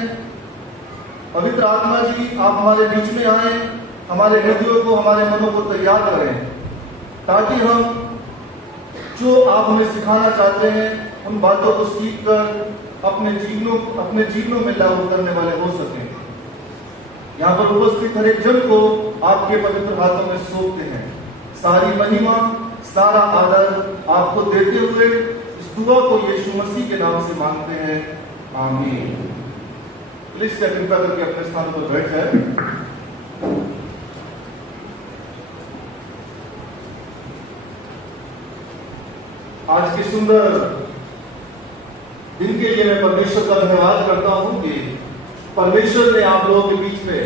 पवित्र आत्मा जी आप हमारे बीच में आए, हमारे हृदयों को, हमारे मनों को तैयार करें, ताकि हम जो आप हमें सिखाना चाहते हैं उन बातों को सीखकर अपने जीवनों में लागू करने वाले हो सकें। यहाँ पर उपस्थित हर एक जन को आपके पवित्र हाथों में सौंपते हैं। सारी महिमा, सारा आदर आपको देते हुए इस दुआ को यीशु मसीह के नाम से मांगते हैं, आमीन। प्लीज कृपया करके अपने स्थान पर बैठ जाए। आज के सुंदर दिन के लिए मैं परमेश्वर का धन्यवाद करता हूं कि परमेश्वर ने आप लोगों के बीच में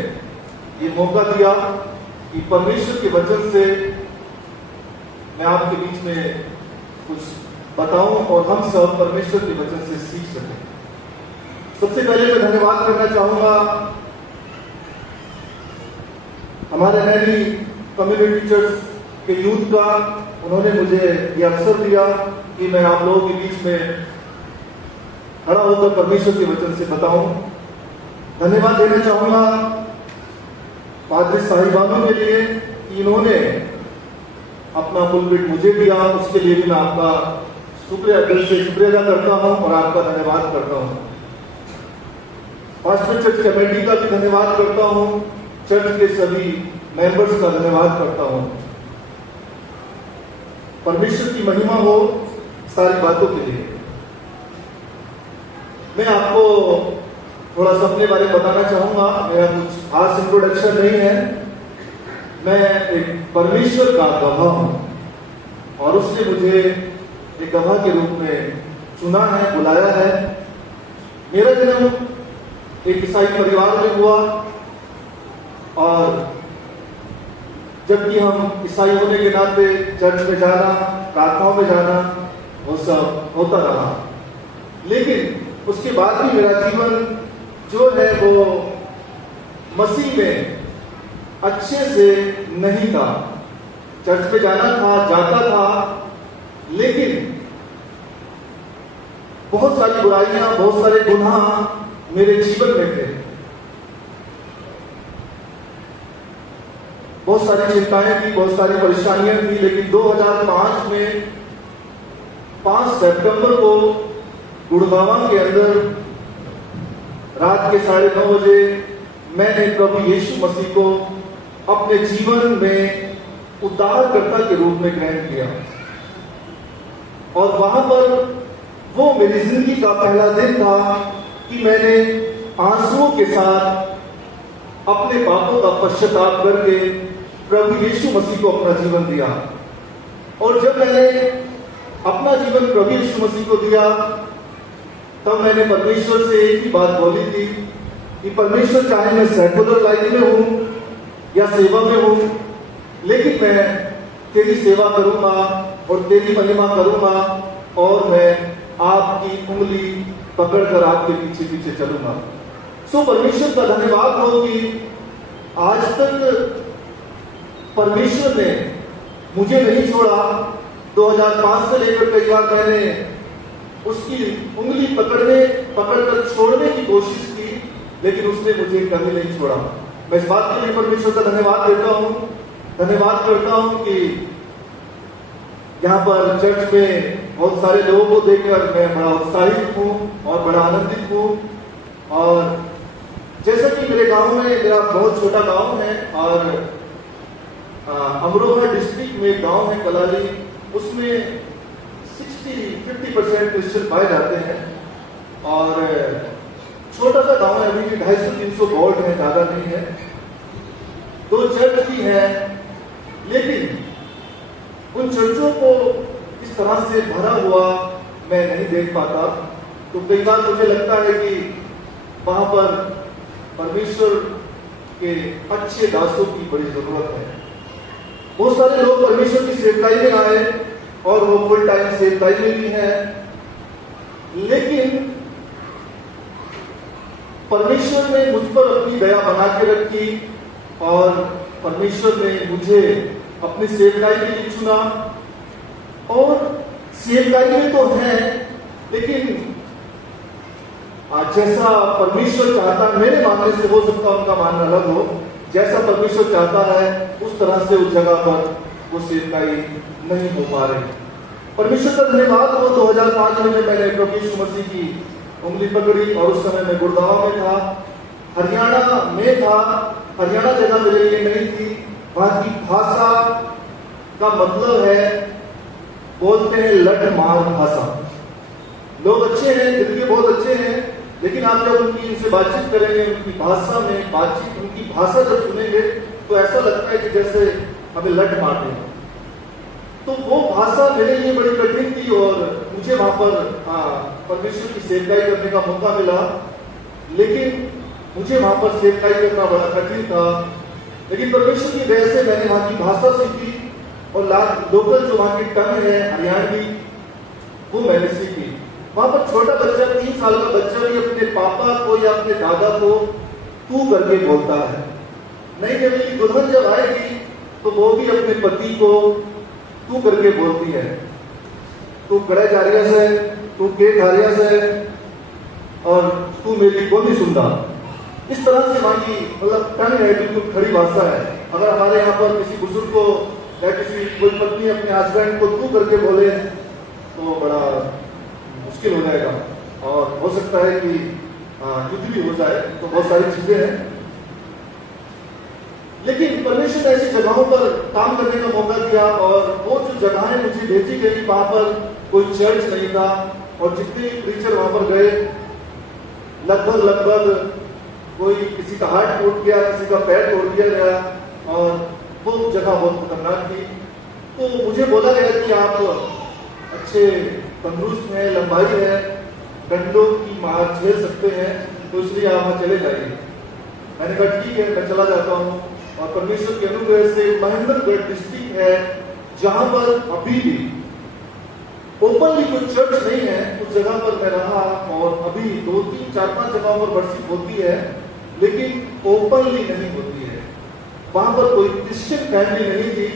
ये मौका दिया कि परमेश्वर के वचन से मैं आपके बीच में कुछ बताऊं और हम सब परमेश्वर के वचन से सीख सकें। सबसे पहले मैं धन्यवाद करना चाहूंगा हमारे नैनी कम्युनिटी चर्च के यूथ का। उन्होंने मुझे ये अवसर दिया कि मैं आप लोगों के बीच में खड़ा होकर परमेश्वर के वचन से बताऊं। धन्यवाद देना चाहूंगा पादरी साहिबानों के लिए कि इन्होंने अपना पुलपिट मुझे दिया, उसके लिए भी मैं आपका दिल से शुक्रिया अदा करता हूं और आपका धन्यवाद करता हूं। पास्टर चर्च कमेटी का भी धन्यवाद करता हूं, चर्च के सभी मेंबर्स का धन्यवाद करता हूं। परमेश्वर की महिमा हो सारी बातों के लिए। मैं आपको थोड़ा सा अपने बारे में बताना चाहूंगा। मेरा कुछ खास इंट्रोडक्शन नहीं है। मैं एक परमेश्वर का गवाह हूं और उसने मुझे एक गवाह के रूप में चुना है, बुलाया है। मेरा जन्म एक ईसाई परिवार में हुआ और जबकि हम ईसाई होने के नाते चर्च में जाना, प्रार्थनाओं में जाना, वो सब होता रहा, लेकिन उसके बाद भी मेरा जीवन जो है वो मसीह में अच्छे से नहीं था। चर्च में जाना था, जाता था, लेकिन बहुत सारी बुराइयां, बहुत सारे गुनाह मेरे जीवन में थे। बहुत सारी चिंताएं थी, बहुत सारी परेशानियां थी। लेकिन 2005 में 5 सितंबर को गुड़गांव के अंदर रात के 9:30 बजे मैंने प्रभु यीशु मसीह को अपने जीवन में उद्धारकर्ता के रूप में ग्रहण किया और वहां पर वो मेरी जिंदगी का पहला दिन था कि मैंने आंसुओं के साथ अपने पापों का पश्चाताप करके प्रभु यीशु मसीह को अपना जीवन दिया। और जब मैंने अपना जीवन प्रभु यीशु मसीह को दिया तब मैंने परमेश्वर से एक ही बात बोली थी कि परमेश्वर, चाहे मैं सेकुलर लाइफ में हूं या सेवा में हूं, लेकिन मैं तेरी सेवा करूंगा और तेरी महिमा करूंगा और मैं आपकी उंगली पकड़कर आपके पीछे पीछे चलूंगा। सो परमेश्वर का धन्यवाद हो कि आज तक परमेश्वर ने मुझे नहीं छोड़ा। 2005 से लेकर कई बार मैंने उसकी उंगली पकड़कर छोड़ने की कोशिश की, लेकिन उसने मुझे कभी नहीं छोड़ा। मैं इस बात के लिए परमेश्वर का धन्यवाद देता हूं। धन्यवाद करता हूं कि यहाँ पर चर्च में बहुत सारे लोगों को देखकर मैं बड़ा उत्साहित हूँ और बड़ा आनंदित हूँ। और जैसा कि मेरे गांव में, मेरा बहुत छोटा गांव है और अमरोहा डिस्ट्रिक्ट में एक गांव है कलाली, उसमें 50% क्रिश्चियन पाए जाते हैं और छोटा सा गांव है, अभी भी 250-300 वोल्ट है, ज्यादा नहीं है। 2 चर्च भी है, लेकिन उन चर्चों को इस तरह से भरा हुआ मैं नहीं देख पाता। तो कई बार मुझे लगता है कि वहां पर परमेश्वर के अच्छे दासों की बड़ी जरूरत है। बहुत सारे लोग परमेश्वर की सेवकाई में आए और वो फुल टाइम सेवकाई में भी है, लेकिन परमेश्वर ने मुझ पर अपनी दया बना के रखी और परमेश्वर ने मुझे अपनी सेवकाई के लिए चुना। और सेवकाई में तो है, लेकिन जैसा परमेश्वर चाहता है, मेरे मानने से हो सकता है उनका मानना अलग हो, जैसा परमेश्वर चाहता है उस तरह से उस जगह पर वो सेवकाई नहीं हो पा रही। परमेश्वर का धन्यवाद हो। 2005 में मैंने प्रभु यीशु मसीह की उंगली पकड़ी और उस समय मैं गुड़गांव में था, हरियाणा में था। हरियाणा जगह मेरे लिए नहीं थी। वहां की भाषा का मतलब है, बोलते हैं लठ मार भाषा। लोग अच्छे हैं, दिल के बहुत अच्छे हैं, लेकिन आप जब उनकी इनसे बातचीत करेंगे, उनकी भाषा में बातचीत, उनकी भाषा जब सुनेंगे तो ऐसा लगता है कि जैसे हमें लठ मारते हैं। तो वो भाषा मेरे लिए बड़ी कठिन थी और मुझे वहां पर परमेश्वर की सेवकाई करने का मौका मिला, लेकिन मुझे वहां पर सेवकाई करना बड़ा कठिन था। लेकिन परमेश्वर की वजह से मैंने वहां की भाषा सीखी और लोकल जो वहां की टंग है हरियाणवी, वो मैंने सीखी। वहां पर छोटा बच्चा, 3 साल का बच्चा भी अपने पापा को या अपने दादा को तू करके बोलता है। नई नई दुल्हन जब आएगी तो वो भी अपने पति को तू करके बोलती है। तू कड़े जारिया से, तू के खारिया से, और तू मेरी को नहीं सुनता। इस तरह से वहां की मतलब टंग है, बिल्कुल खड़ी भाषा है। अगर हमारे यहाँ पर किसी बुजुर्ग को या किसी कोई पत्नी अपने हस्बैंड को तू करके बोले तो बड़ा मुश्किल हो जाएगा और हो सकता है कि युद्ध भी हो जाए। तो बहुत सारी चीजें हैं, लेकिन परमेश्वर ने ऐसी जगहों पर काम करने का मौका दिया और वो जो जगहें मुझे भेजी गई वहां पर कोई चर्च नहीं था और जितने प्रीचर वहां पर गए लगभग कोई किसी का हाथ टूट गया, किसी का पैर तोड़ दिया गया और वो जगह बहुत खतरनाक थी। तो मुझे बोला गया कि आप अच्छे तंदुरुस्त हैं, लंबाई है, डंडों की मार झेल सकते हैं, तो इसलिए आप वहां चले जाइए। मैंने कहा ठीक है, मैं चला जाता हूँ। और परमेश्वर के अनुग्रह से महेंद्रगढ़ डिस्ट्रिक्ट है जहां पर अभी भी ओपनली कोई चर्च नहीं है, उस जगह पर मैं रहा और अभी 2, 3, 4, 5 जगहों पर वर्शिप होती है, लेकिन ओपनली नहीं होती है। वहां पर कोई क्रिश्चियन फैमिली नहीं थी।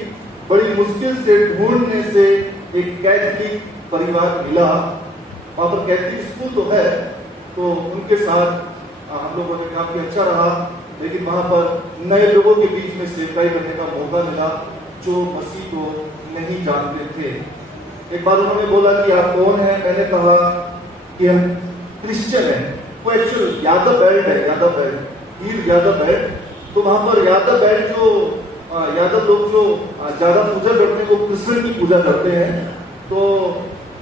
बड़ी मुश्किल से ढूंढने से एक कैथलिक परिवार मिला। वहां पर कैथलिक स्कूल तो है, तो उनके साथ हम लोगों ने काफी अच्छा रहा, लेकिन वहां पर नए लोगों के बीच में सेवकाई करने का मौका मिला जो मसीह को नहीं जानते थे। एक बार उन्होंने बोला कि आप कौन हैं? मैंने कहा कि हम क्रिश्चियन हैं। वो एक्चुअल यादव बेल्ट है, यादव बेल्ट, हीर यादव बेल्ट। तो वहां पर यादव बेल्ट जो यादव लोग जो ज्यादा पूजा करते हैं वो कृष्ण की पूजा करते हैं। तो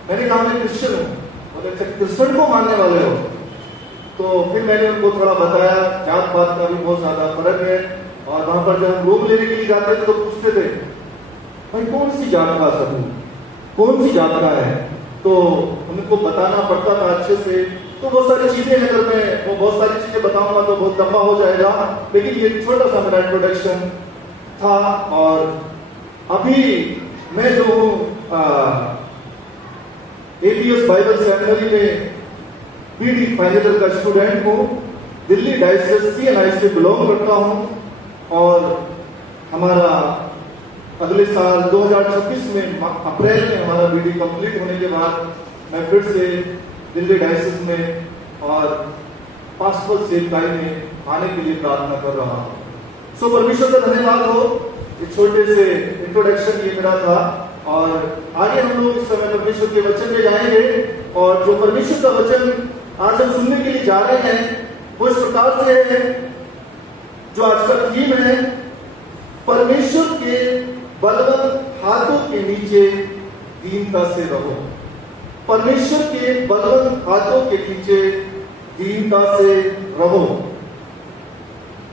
मैंने कहा मैं क्रिश्चियन हूँ। बोले अच्छा, कृष्ण को मानने वाले हो? तो फिर मैंने उनको थोड़ा बताया जात पात का भी बहुत ज्यादा फर्क है। और वहां पर जब हम रूम लेने के लिए जाते थे तो पूछते थे भाई कौन सी जात का समूह, कौन सी जात का है, तो उनको बताना पड़ता था अच्छे से। तो बहुत सारी चीजें हैं, अगर मैं वो बहुत सारी चीजें बताऊंगा तो बहुत लंबा हो जाएगा, लेकिन ये छोटा सा मेरा इंट्रोडक्शन था। और अभी मैं जो हूँ APS बाइबल सेमिनरी में BD फाइनल ईयर का स्टूडेंट हूँ, दिल्ली डायसिस CNI से बिलोंग करता हूँ। और हमारा अगले साल 2026 में अप्रैल में हमारा BD कंप्लीट होने के बाद मैं फिर से दिल्ली डायसिस में और पास्टल सेवकाई में आने के लिए प्रार्थना कर रहा हूँ। सो परमेश्वर का धन्यवाद हो। एक छोटे से इंट्रोडक्शन ये मेरा था और आगे हम लोग इस समय परमेश्वर के वचन में जाएंगे। और जो परमेश्वर का वचन आज हम सुनने के लिए जा रहे हैं वो इस प्रकार से है, जो आज का थीम है, परमेश्वर के बलवंत हाथों के नीचे दीनता से रहो। परमेश्वर के बलवंत हाथों के नीचे दीनता से रहो।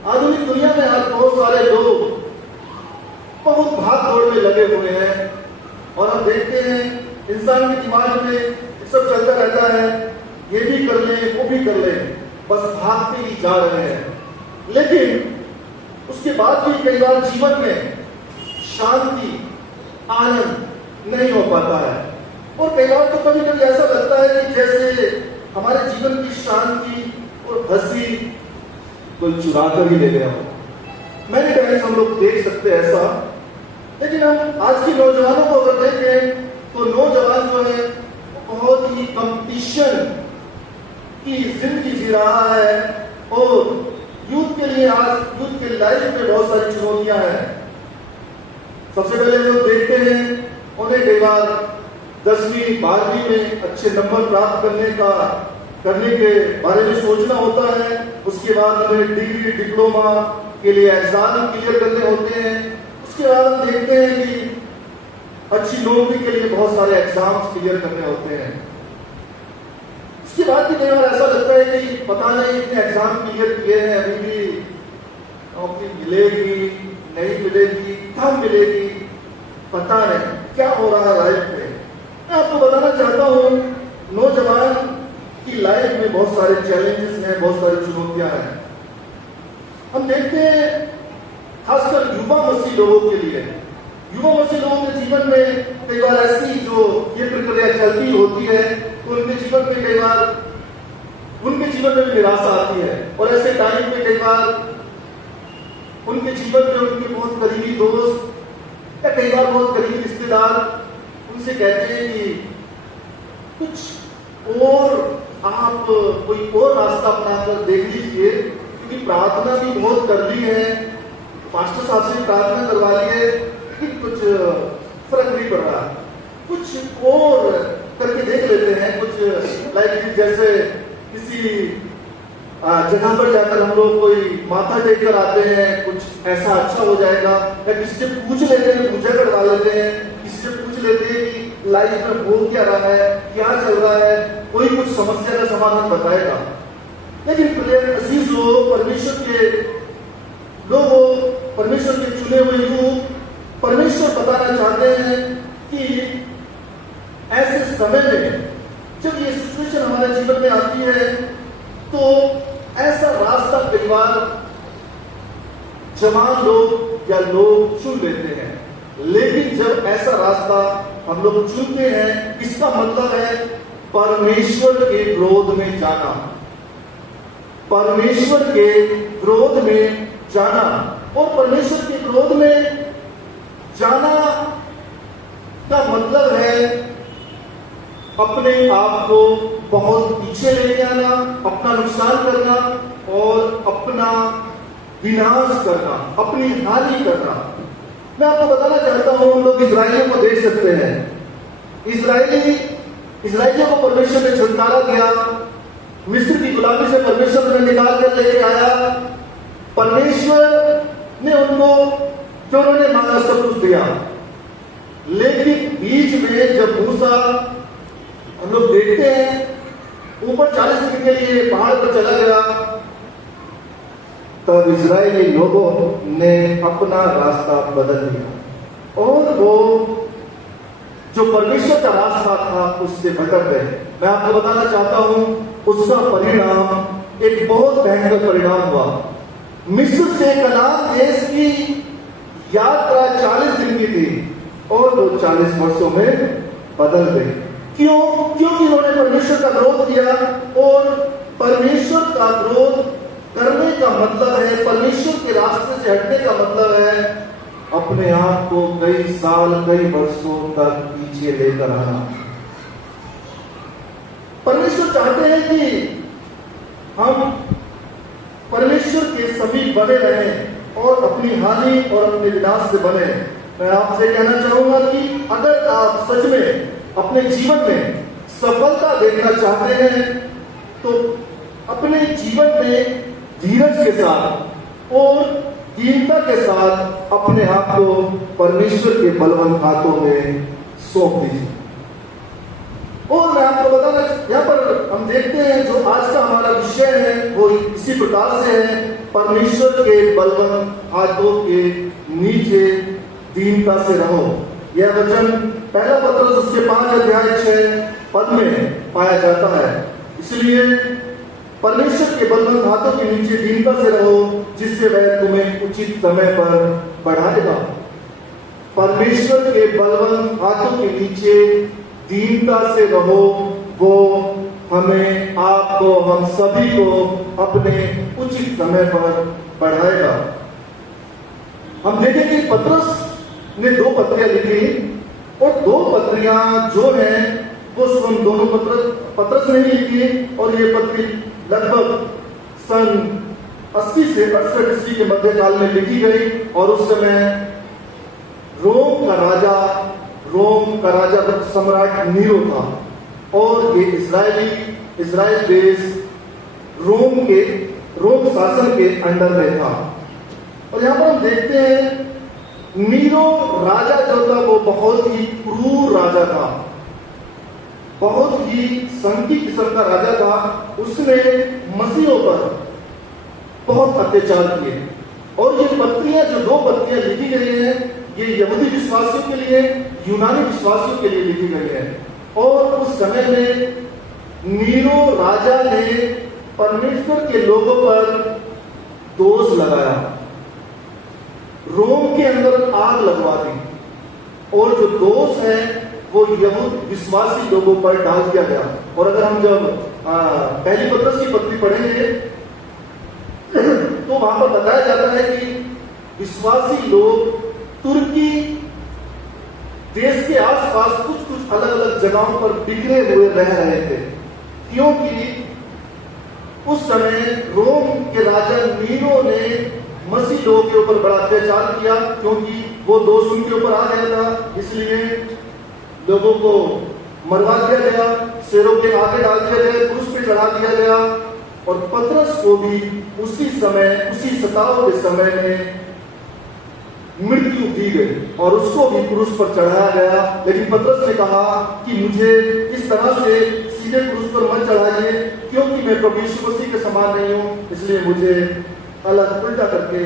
आधुनिक दुनिया में आज बहुत सारे लोग बहुत भाग दौड़ में लगे हुए हैं और हम देखते हैं इंसान के दिमाग में सब चलता रहता है ये भी कर लें, वो भी कर लें, बस भागते ही जा रहे हैं। लेकिन उसके बाद भी कई बार जीवन में शांति, आनंद नहीं हो पाता है। और कई बार तो कभी कभी ऐसा लगता है कि जैसे हमारे जीवन की शांति और हंसी कोई चुरा कर ही ले गया हो। मैंने कहा हम लोग देख सकते हैं ऐसा। लेकिन हम आज के नौजवानों को अगर देखें तो नौजवान जो है बहुत ही कंपटीशन की जिंदगी जी रहा है। और यूथ के लिए आज यूथ के लाइफ में बहुत सारी चुनौतियां हैं। सबसे पहले हम लोग देखते हैं उन्हें कई बार 10वीं 12वीं में अच्छे नंबर प्राप्त करने के बारे में सोचना होता है। उसके बाद उन्हें डिग्री डिप्लोमा के लिए एग्जाम क्लियर करने होते हैं। उसके बाद हम देखते हैं कि अच्छी नौकरी के लिए बहुत सारे एग्जाम्स क्लियर करने होते हैं। उसके बाद भी कई बार ऐसा लगता है कि पता नहीं इतने एग्जाम क्लियर किए हैं, अभी भी नौकरी मिलेगी नहीं मिलेगी, कब मिलेगी, पता नहीं क्या हो रहा है लाइफ में। मैं आपको बताना चाहता हूँ नौजवान की लाइफ में बहुत सारे चैलेंजेस हैं, बहुत सारी चुनौतियां हैं। हम देखते हैं खासकर युवा मसीह लोगों के लिए, युवा मसीह लोगों के जीवन में कई बार ऐसी जो ये प्रक्रिया चलती होती है तो उनके जीवन में कई बार उनके जीवन में निराशा आती है। और ऐसे टाइम में कई बार उनके जीवन में उनके बहुत करीबी दोस्त या कई बार बहुत करीबी रिश्तेदार उनसे कहते हैं कि कुछ और आप कोई और रास्ता अपनाकर देख लीजिए, क्योंकि प्रार्थना भी बहुत कर ली है, पास्टर साहब से प्रार्थना करवा ली है, लेकिन कुछ फर्क नहीं पड़ रहा। कुछ और करके देख लेते हैं, कुछ लाइक जैसे किसी जगह पर जाकर हम लोग कोई माथा टेक कर आते हैं, कुछ ऐसा अच्छा हो जाएगा, या किसी से पूछ लेते हैं, पूजा करवा लेते हैं, किसी से पूछ लेते हैं कि लाइफ में हो क्या रहा है, क्या चल रहा है, कोई कुछ समस्या का समाधान बताएगा। लेकिन अजीजों, परमेश्वर के लोगों, परमेश्वर के चुने हुए लोग परमेश्वर बताना चाहते हैं कि ऐसे समय में जब ये सिचुएशन हमारे जीवन में आती है तो ऐसा रास्ता कई बार जवान लोग या लोग चुन लेते हैं। लेकिन जब ऐसा रास्ता हम लोग चुनते हैं, इसका मतलब है परमेश्वर के विरोध में जाना, परमेश्वर के विरोध में जाना। और परमेश्वर के विरोध में जाना का मतलब है अपने आप को बहुत पीछे लेके आना, अपना नुकसान करना और अपना विनाश करना, अपनी हानि करना। मैं आपको बताना चाहता हूं, हम लोग इजराइलियों को देख सकते हैं। इजराइलियों को परमेश्वर ने छुटकारा दिया, मिस्र की गुलामी से परमेश्वर ने निकाल कर लेके आया। परमेश्वर ने उनको जो उन्होंने मांगा सब कुछ दिया। लेकिन बीच में जब मूसा, हम लोग देखते हैं, ऊपर 40 दिन के लिए पहाड़ पर चला गया, तब इजरायली लोगों ने अपना रास्ता बदल दिया और वो जो परमेश्वर का रास्ता था उससे भटक गए। मैं आपको बताना चाहता हूं उसका परिणाम एक बहुत भयंकर परिणाम हुआ। मिस्र से कनान देश की यात्रा 40 दिन की थी और वो 40 वर्षों में बदल गई। क्यों? क्योंकि उन्होंने परमेश्वर का विरोध किया। और परमेश्वर का विरोध करने का मतलब है, परमेश्वर के रास्ते से हटने का मतलब है अपने आप को कई साल, कई वर्षों तक पीछे लेकर आना। परमेश्वर चाहते हैं कि हम परमेश्वर के समीप बने रहें और अपनी हानि और अपने विनाश से बने। मैं आपसे कहना चाहूंगा कि अगर आप सच में अपने जीवन में सफलता देखना चाहते हैं तो अपने जीवन में धीरज के साथ और दीनता के साथ अपने आप को परमेश्वर के बलवंत हाथों में सौंप दीजिए। और मैं आपको बताना, यहाँ पर हम देखते हैं जो आज का हमारा विषय है वो इसी प्रकार से है, परमेश्वर के बलवंत हाथों के नीचे दीनता से रहो। यह वचन पहला पत्रस उसके 5 अध्याय 6 पद में पाया जाता है। इसलिए परमेश्वर के बलवंत हाथों के नीचे दीनता से रहो, जिससे वह तुम्हें उचित समय पर बढ़ाएगा। परमेश्वर के बलवंत हाथों के नीचे दीनता से रहो, वो हमें, आपको, हम सभी को अपने उचित समय पर बढ़ाएगा। हम देखेंगे पतरस ने 2 पत्रियां लिखी, और 2 पत्रियां जो हैं वो स्वयं दोनों पतरस ने ही लिखी, और ये पत्री लगभग सन 80 से 68 ईस्वी के मध्यकाल में लिखी गई। और उस समय रोम का राजा सम्राट नीरो था, और ये इजराइल देश रोम शासन के अंडर में था। और यहाँ पर हम देखते हैं नीरो राजा जो था वो बहुत ही क्रूर राजा था, बहुत ही संकी किस्म का राजा था। उसने मसीहों पर बहुत अत्याचार किए, और ये पत्रियां, जो 2 पत्रियां लिखी गई हैं, ये यहूदी विश्वासियों के लिए, यूनानी विश्वासियों के लिए लिखी गई है। और उस समय में नीरो राजा ने परमेश्वर के लोगों पर दोष लगाया, रोम के अंदर आग लगवा दी, और जो दोष है वो यहूद विश्वासी लोगों पर डाल दिया गया। और अगर हम जब पहली पतरस की पत्री पढ़ेंगे तो वहां पर बताया जाता है कि विश्वासी लोग तुर्की देश के आसपास कुछ अलग अलग जगहों पर बिखरे हुए रह रहे थे, क्योंकि उस समय रोम के राजा नीरो ने मसीह लोगों के ऊपर बड़ा अत्याचार किया, क्योंकि वो दोष उनके ऊपर आ गया था। इसलिए लोगों को मरवा दिया गया, शेरों के आगे डाल दिया गया, क्रूस पे चढ़ा दिया गया। और पतरस को भी उसी सताव के समय में मृत्यु दी गई, और उसको भी क्रूस पर चढ़ाया गया। लेकिन पतरस ने कहा कि मुझे इस तरह से सीधे क्रूस पर मत चढ़ाइए, क्योंकि मैं प्रभु यीशु मसीह के समान नहीं हूं, इसलिए मुझे अलग उल्टा करके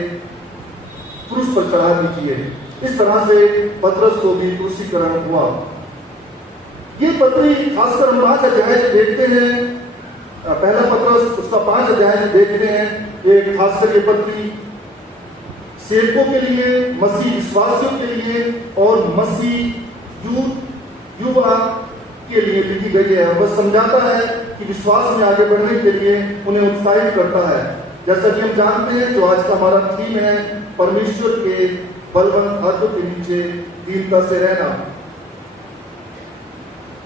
क्रूस पर चढ़ा दीजिए। इस तरह से पतरस को भी क्रूसीकरण हुआ। ये पत्री खासकर हम 5 अध्याय से देखते हैं, पहला पतरस उसका 5 अध्याय से देखते हैं। ये खासकर ये पत्री सेवकों के लिए, मसीह विश्वासियों के लिए और मसीह युवा के लिए लिखी गई है। बस समझाता है कि विश्वास में आगे बढ़ने के लिए उन्हें उत्साहित करता है। जैसा कि हम जानते हैं, जो आज का हमारा थीम है, परमेश्वर के बलवंत हाथों के नीचे दीनता से रहना।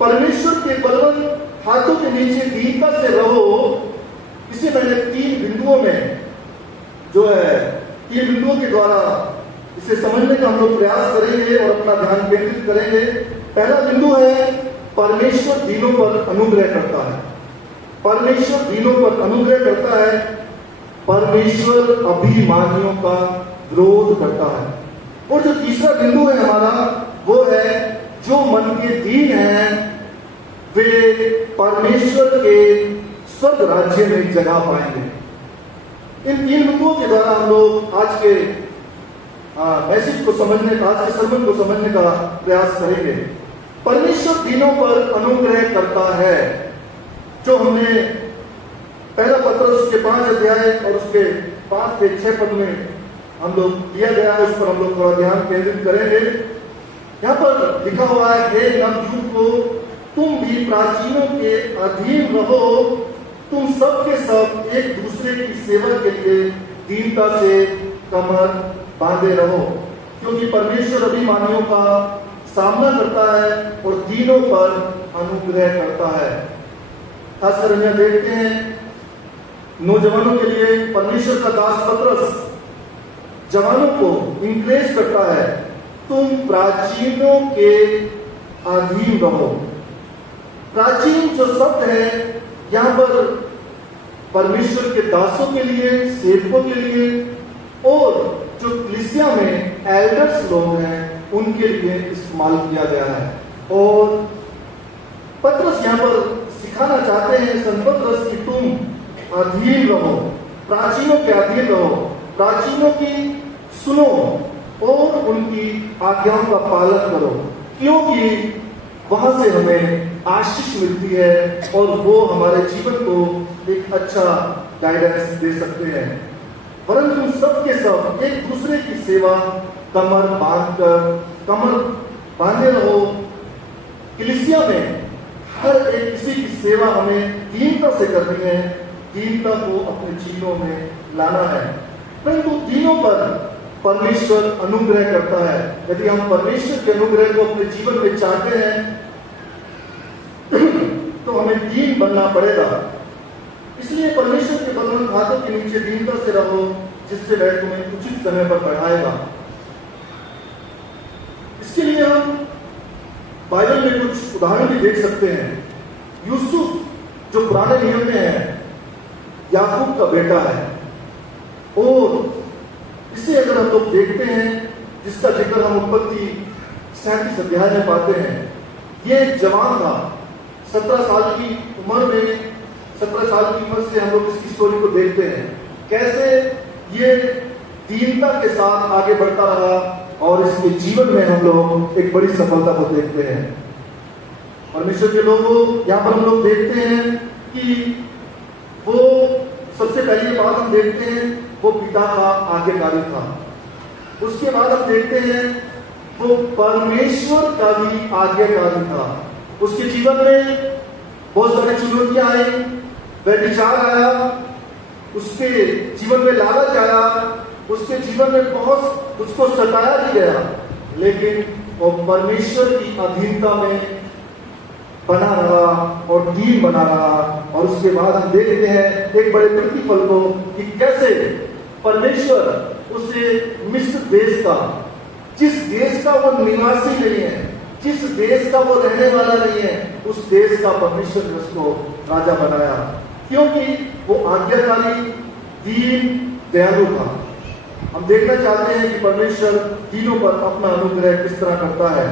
परमेश्वर के बलवंत हाथों के नीचे दीनता से रहो, इसे मैंने 3 बिंदुओं में जो है 3 बिंदुओं के द्वारा इसे समझने का हम लोग प्रयास करेंगे और अपना ध्यान केंद्रित करेंगे। पहला बिंदु है परमेश्वर दीनों पर अनुग्रह करता है। परमेश्वर दीनों पर अनुग्रह करता है। परमेश्वर अभिमानियों का विरोध करता है। और जो तीसरा बिंदु है हमारा, वो है जो मन के दीन हैं वे परमेश्वर के स्वर्ग राज्य में जगह पाएंगे। इन 3 बिंदुओं के द्वारा हम लोग आज के मैसेज को समझने का, आज के सर्मन को समझने का प्रयास करेंगे। परमेश्वर दीनों पर अनुग्रह करता है, जो हमने पहला पत्रस के 5 अध्याय और उसके 5 से 6 पद में हम लोग दिया गया है, उस पर हम लोग थोड़ा ध्यान केंद्रित करेंगे। यहाँ पर लिखा हुआ है, हे नवयुग को तुम भी प्राचीनों के अधीन रहो, तुम सब के सब एक दूसरे की सेवा के लिए दीनता से कमर बांधे रहो, क्योंकि परमेश्वर अभिमानियों का सामना करता है और दीनों पर अनुग्रह करता है। खासकर यहाँ देखते हैं नौजवानों के लिए परमेश्वर का दास पत्रस जवानों को इंकरेज करता है, तुम प्राचीनों के अधीन रहो। प्राचीन जो शब्द है यहाँ पर परमेश्वर के दासों के लिए, सेवकों के लिए और जो कलीसिया में एल्डर्स लोग हैं उनके लिए इस्तेमाल किया गया है। और पत्रस यहाँ पर सिखाना चाहते हैं संत पत्रस कि तुम अधीन रहो, प्राचीनों के अधीन रहो, प्राचीनों की सुनो और उनकी आज्ञाओं का पालन करो, क्योंकि वहां से हमें आशीष मिलती है और वो हमारे जीवन को एक अच्छा गाइडेंस दे सकते हैं। परंतु सबके सब एक दूसरे की सेवा कमर बांधे रहो। कलीसिया में हर एक किसी की सेवा हमें दीनता से करनी है, दीनता को अपने जीवनों में लाना है। परंतु दीनों पर परमेश्वर अनुग्रह करता है। यदि हम परमेश्वर के अनुग्रह को अपने जीवन में चाहते हैं तो हमें दीन बनना पड़ेगा। इसलिए परमेश्वर के बंधन हाथों के नीचे दीनता से रहो, जिससे वह तुम्हें उचित समय पर बढ़ाएगा। इसके लिए हम बाइबल में कुछ उदाहरण भी देख सकते हैं। यूसुफ जो पुराने नियम में है, याकूब का बेटा है, और इसे अगर हम लोग देखते हैं, जिसका जिक्र हम उत्पत्ति 37 अध्याय में पाते हैं। ये एक जवान था, 17 साल की उम्र में, 17 साल की उम्र से हम लोग इसकी स्टोरी को देखते हैं, कैसे ये दीनता के साथ आगे बढ़ता रहा और इसके जीवन में हम लोग एक बड़ी सफलता को देखते हैं। परमेश्वर के लोगों, यहाँ पर हम लोग देखते हैं कि वो सबसे पहली बात हम देखते हैं, वो पिता का आज्ञाकारी था। उसके बाद हम देखते हैं वो परमेश्वर का भी आज्ञाकारी था। उसके जीवन में बहुत सारी चुनौतियां आई, व्यभिचार आया, उसके जीवन में लालच आया, उसके जीवन में बहुत उसको सताया भी गया, लेकिन वो परमेश्वर की अधीनता में बना रहा और दीन बना रहा। और उसके बाद हम देखते हैं एक बड़े प्रतिफल को कि कैसे परमेश्वर उसे मिस्र देश का, जिस देश का वो निवासी नहीं है, जिस देश का वो रहने वाला नहीं है, उस देश का परमेश्वर ने उसको राजा बनाया, क्योंकि वो आज्ञाकारी, दीन, दयालु था। हम देखना चाहते हैं कि परमेश्वर दीनों पर अपना अनुग्रह किस तरह करता है।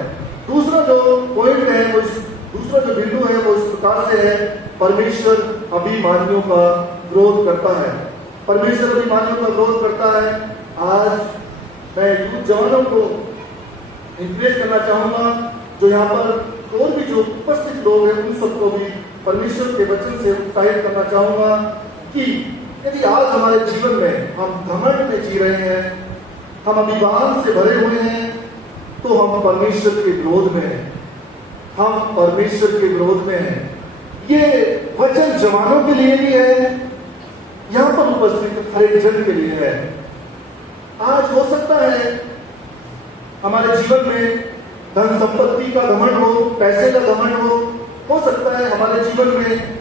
दूसरा जो पॉइंट है, दूसरा जो बिंदु है वो इस प्रकार से है, परमेश्वर अभिमानियों का विरोध करता है। परमेश्वर अभिमानियों का विरोध करता है। आज मैं यूथ जवानों को इंकरेज करना चाहूंगा, जो यहाँ पर और भी जो उपस्थित लोग हैं उन सबको भी परमेश्वर के वचन से उत्साहित करना चाहूंगा कि यदि आज हमारे जीवन में हम घमंड में जी रहे हैं, हम अभिमान से भरे हुए हैं, तो हम परमेश्वर के विरोध में हैं, हम परमेश्वर के विरोध में हैं। ये वचन जवानों के लिए भी है, यहाँ पर उपस्थित हर एक जन के लिए है। आज हो सकता है हमारे जीवन में धन संपत्ति का घमंड हो, पैसे का घमंड हो सकता है हमारे जीवन में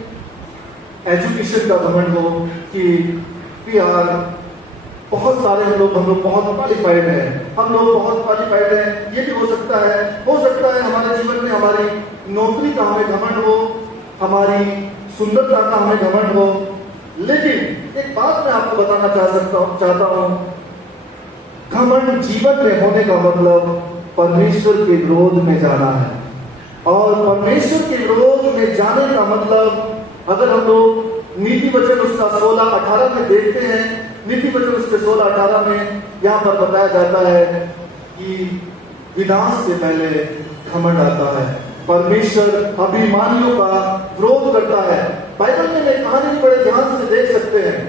एजुकेशन का घमंड हो कि बहुत सारे हम लोग बहुत क्वालिफाइड हैं, हम लोग बहुत क्वालिफाइड हैं, ये भी हो सकता है हमारे जीवन में हमारी नौकरी का हमें घमंड हो, हमारी सुंदरता का हमें घमंड हो। लेकिन एक बात मैं आपको बताना चाहता हूं, घमंड जीवन में होने का मतलब परमेश्वर के विरोध में जाना है। और परमेश्वर के विरोध में जाने का मतलब, अगर हम लोग नीति वचन उसका 16-18 में देखते हैं, नीति वचन उसके 16-18 में यहाँ पर बताया जाता है कि विनाश से पहले घमंड आता है। परमेश्वर अभिमानियों का विरोध करता है। बाइबल में एक कहानी बड़े ध्यान से देख सकते हैं,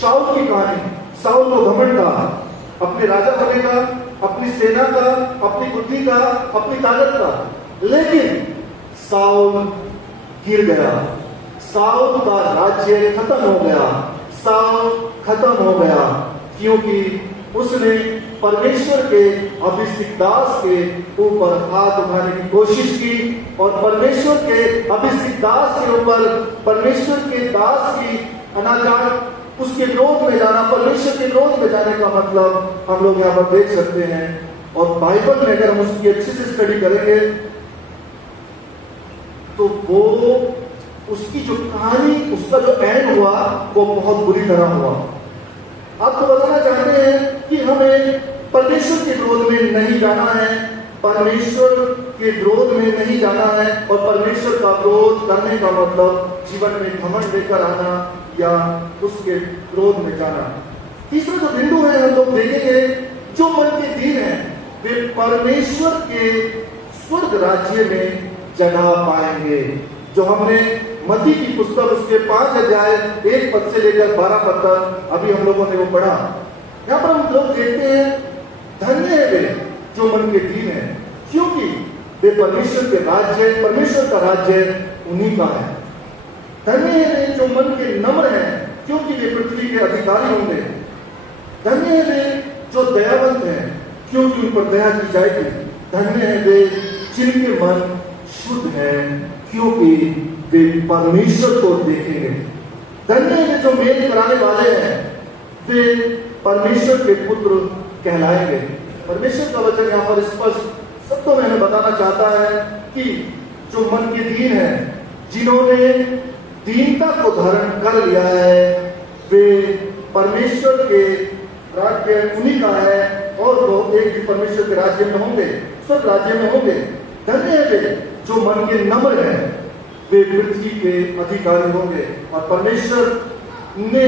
शाऊल की कहानी। शाऊल को घमंड था, अपने राजा बनेगा, अपनी सेना का, अपनी बुद्धि का, अपनी ताकत का, लेकिन शाऊल गिर गया, शाऊल का राज्य खत्म हो गया, शाऊल खत्म हो गया, क्योंकि उसने परमेश्वर के अभिषिक्त दास के ऊपर हाथ उठाने की कोशिश की। और परमेश्वर के अभिषिक्त दास के ऊपर, परमेश्वर के दास की अनाचार, उसके विरोध में जाना, परमेश्वर के विरोध में जाने का मतलब हम लोग यहाँ पर देख सकते हैं। और बाइबल में अगर हम उसकी अच्छे से स्टडी करेंगे तो वो उसकी जो कहानी, उसका जो एंड हुआ वो बहुत बुरी तरह हुआ। आपको बताना चाहते हैं कि हमें परमेश्वर के विरोध में नहीं जाना है, परमेश्वर के विरोध में नहीं जाना है। और परमेश्वर का विरोध करने का मतलब जीवन में घमंड लेकर आना या उसके विरोध में जाना। तीसरा जो बिंदु है हम लोग देखेंगे, जो मन के दीन है वे परमेश्वर के स्वर्ग राज्य में जगह पाएंगे। जो हमने मत्ती की पुस्तक उसके 5 अध्याय 1 पद से लेकर 12 पद तक अभी हम लोगों ने वो पढ़ा। यहाँ पर हम लोग देखते हैं धन्य है वे जो मन के दीन है, क्योंकि वे परमेश्वर के राज्य, परमेश्वर का राज्य उन्हीं का है। धन्य है वे जो मन के नम्र हैं, क्योंकि वे पृथ्वी के अधिकारी होंगे। धन्य है वे जो दयावंत हैं, क्योंकि उन पर दया की जाएगी। धन्य है वे जिनके मन शुद्ध हैं, क्योंकि वे परमेश्वर को देखेंगे। धन्य है वे जो मेल कराने वाले हैं, वे परमेश्वर के पुत्र कहलाएंगे। परमेश्वर का वचन यहाँ पर स्पष्ट शब्दों में हमें बताना चाहता है कि जो मन के दीन है, जिन्होंने दीनता को धारण कर लिया है, वे परमेश्वर के राज्य उन्हीं का है और वो एक भी परमेश्वर के राज्य में होंगे, स्वर्ग राज्य में होंगे। धन्य है वे जो मन के नम्र हैं, वे पृथ्वी के अधिकारी होंगे। और परमेश्वर ने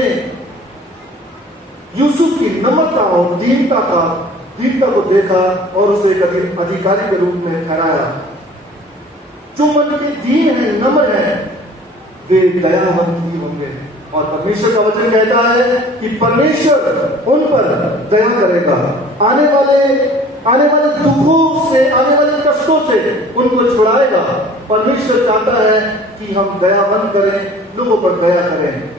यूसुफ की नम्रता और दीनता को देखा और उसे एक अधिकारी के रूप में ठहराया। जो मन के दीन है, नम्र है, वे दयावंत ही होंगे। और परमेश्वर का वचन कहता है कि परमेश्वर उन पर दया करेगा। आने वाले दुखों से, आने वाले कष्टों से उनको छुड़ाएगा। परमेश्वर चाहता है कि हम दयावंत करें, लोगों पर दया करें।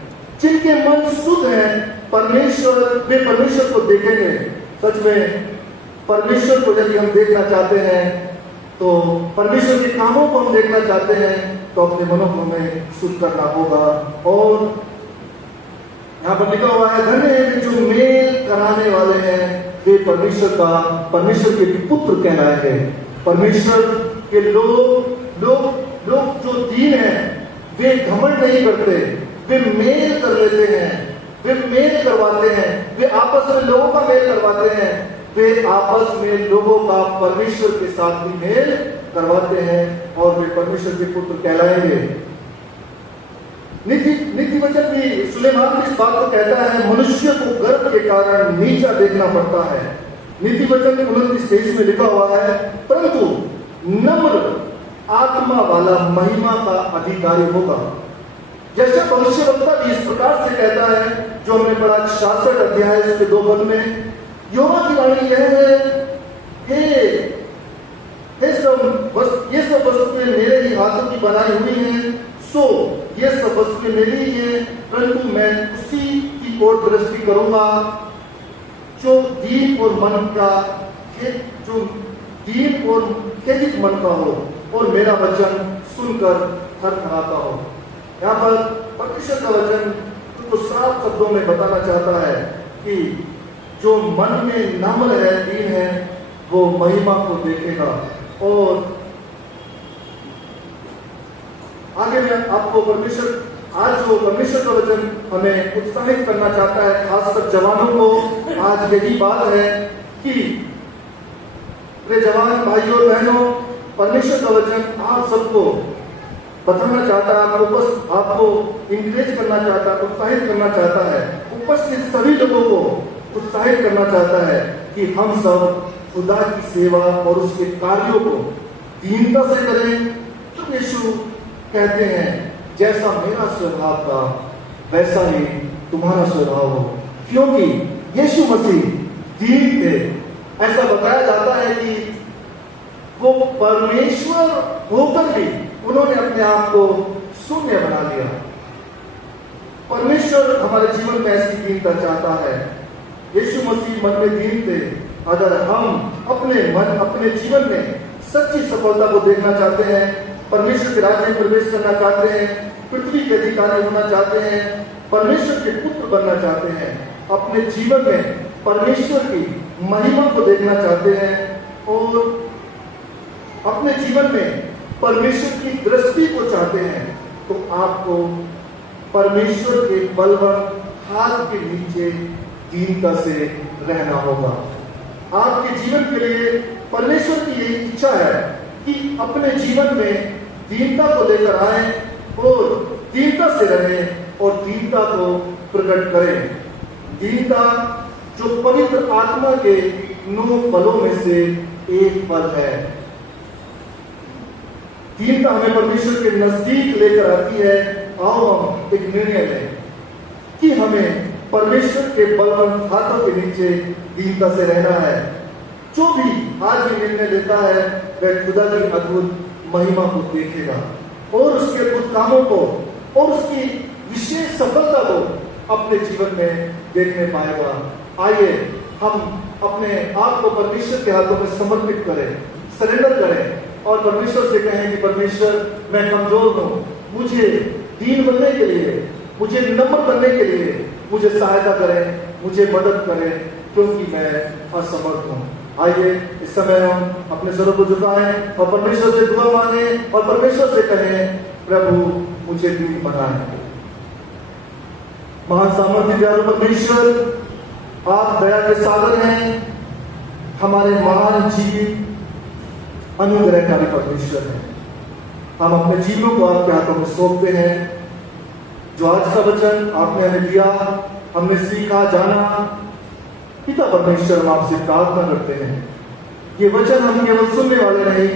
जिनके मन शुद्ध हैं, वे परमेश्वर को देखेंगे। सच में परमेश्वर को यदि हम देखना चाहते हैं, तो परमेश्वर के कामों को हम देखना चाहते हैं, तो अपने मनों को हमें शुद्ध करना होगा। और यहाँ पर लिखा हुआ है, धन्य है जो मेल कराने वाले हैं, वे परमेश्वर के पुत्र कहलाएंगे। परमेश्वर के लोग जो दीन हैं, वे घमंड नहीं करते, वे मेल कर लेते हैं, वे मेल करवाते हैं, वे आपस में लोगों का मेल करवाते हैं, वे आपस में लोगों का परमेश्वर के साथ भी मेल करवाते हैं और वे परमेश्वर के पुत्र कहलाएंगे। नीति वचन भी सुलेमान इस बात को कहता है, मनुष्य को गर्व के कारण नीचा देखना पड़ता है। नीति वचन 29 में लिखा हुआ है, परंतु नम्र आत्मा वाला महिमा का अधिकारी होगा। जैसे भविष्यवक्ता भी इस प्रकार से कहता है, जो हमने पढ़ा 66 अध्याय उसके 2 पद में, यहोवा की वाणी यह है, ये सब वस्तुएं मेरे ही हाथों की बनाई हुई हैं, सो ये सब वस्तुएं मेरी ही हैं, परंतु मैं उसी की ओर दृष्टि करूंगा जो दीन और खेदित मन का हो और मेरा वचन सुनकर थरथराता हो। यहाँ पर परमेश्वर का वचन तो साफ शब्दों में बताना चाहता है कि जो मन में नम्र है, दीन है, वो महिमा को देखेगा। और आगे में आपको आज जो परमेश्वर का वचन हमें उत्साहित करना चाहता है, खासकर जवानों को, आज यही बात है कि मेरे जवान भाइयों और बहनों, परमेश्वर का वचन आप सबको बताना चाहता है, आपको इंकरेज करना चाहता है, उत्साहित करना चाहता है, उपस्थित सभी लोगों को उत्साहित करना चाहता है कि हम सब खुदा की सेवा और उसके कार्यों को दीनता से करें। तो यीशु कहते हैं, जैसा मेरा स्वभाव था वैसा ही तुम्हारा स्वभाव हो, क्योंकि यीशु मसीह दीन थे। ऐसा बताया जाता है कि वो परमेश्वर होकर भी उन्होंने अपने आप को शून्य बना लिया। परमेश्वर हमारे जीवन में ऐसी दीनता चाहता है। यीशु मसीह मन में दीन थे। अगर हम अपने जीवन में सच्ची सफलता को देखना चाहते हैं, परमेश्वर के राज्य में प्रवेश करना चाहते हैं, पृथ्वी के अधिकारी होना चाहते हैं, परमेश्वर के पुत्र बनना चाहते हैं, अपने जीवन में परमेश्वर की महिमा को देखना चाहते हैं और अपने जीवन में परमेश्वर की दृष्टि को चाहते हैं, तो आपको परमेश्वर के बलवान हाथ के नीचे दीनता से रहना होगा। आपके जीवन के लिए परमेश्वर की यही इच्छा है कि अपने जीवन में दीनता को लेकर आए और दीनता से रहें और दीनता को प्रकट करें। दीनता जो पवित्र आत्मा के 9 फलों में से एक फल है। दीनता हमें परमेश्वर के नजदीक लेकर आती है। आओ हम एक निर्णय लें कि हमें परमेश्वर के बलवंत हाथों के नीचे दीनता से रहना है। जो भी आज भी निर्णय लेता है वह खुदा की अद्भुत महिमा को देखेगा और उसके अद्भुत कामों को और उसकी विशेष सफलता को अपने जीवन में देखने पाएगा। आइए हम अपने आप को परमेश्वर के हाथों में समर्पित करें, सरेंडर करें और परमेश्वर से कहें कि परमेश्वर मैं कमजोर हूँ, मुझे दीन बनने के लिए, मुझे नम्र बनने के लिए मुझे सहायता करें, मुझे मदद करें क्योंकि मैं असमर्थ हूँ। आइए इस समय हम अपने स्वरों को झुकाएं और परमेश्वर से दुआ मांगे और परमेश्वर से कहें प्रभु मुझे दीन बनाए। महान सामर्थ्य दयालु परमेश्वर, आप दया के सागर हैं, हमारे महान जीव अनुग्रह का भी परमेश्वर है। हम अपने जीवों को आपके हाथों में सौंपते हैं। जो आज का वचन आपने हमें दिया, हमने सीखा जाना, पिता परमेश्वर हम आपसे प्रार्थना करते हैं ये वचन हम केवल सुनने वाले नहीं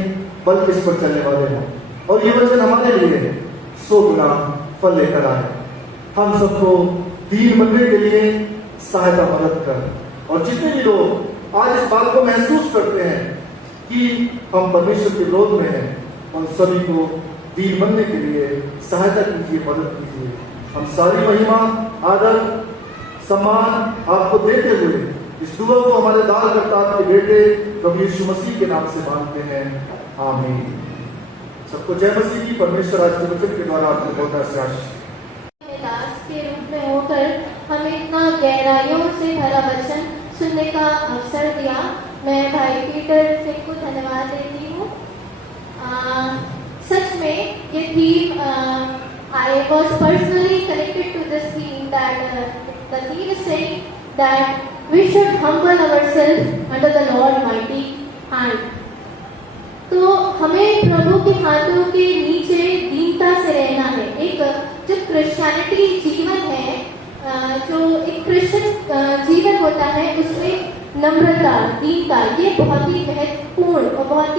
बल्कि इस पर चलने वाले हैं और ये वचन हमारे लिए 100 गुना फल लेकर आए। हम सबको दीन बनने के लिए सहायता मदद कर और जितने भी लोग आज इस बात को महसूस करते हैं कि हम परमेश्वर के विरोध में हैं, उन सभी को दीन बनने के लिए सहायता कीजिए, मदद कीजिए। हम सारी महिमा, आदर, सम्मान आपको देते हुए इस दुआ को हमारे दानकर्ता आपके बेटे प्रभु यीशु मसीह के नाम से मांगते हैं, आमीन। सबको जय मसीह की। परमेश्वर आज के वचन के द्वारा आपको बहुत आशीष दास के रूप में होकर हमें इतना गहराइयों से भरा वचन सुनने का अवसर दिया। मैं भाई पीटर सिंह को धन्यवाद देती हूँ। सच में ये theme I was personally connected to this theme that the theme is saying that we should humble ourselves under the Lord mighty hand. तो हमें प्रभु के हाथों के नीचे दीनता से रहना है। एक जो क्रिश्चियनिटी जीवन है, जो एक क्रिश्चियन जीवन होता है उसमें नम्रता, दीनता ये बहुत ही महत्वपूर्ण और बहुत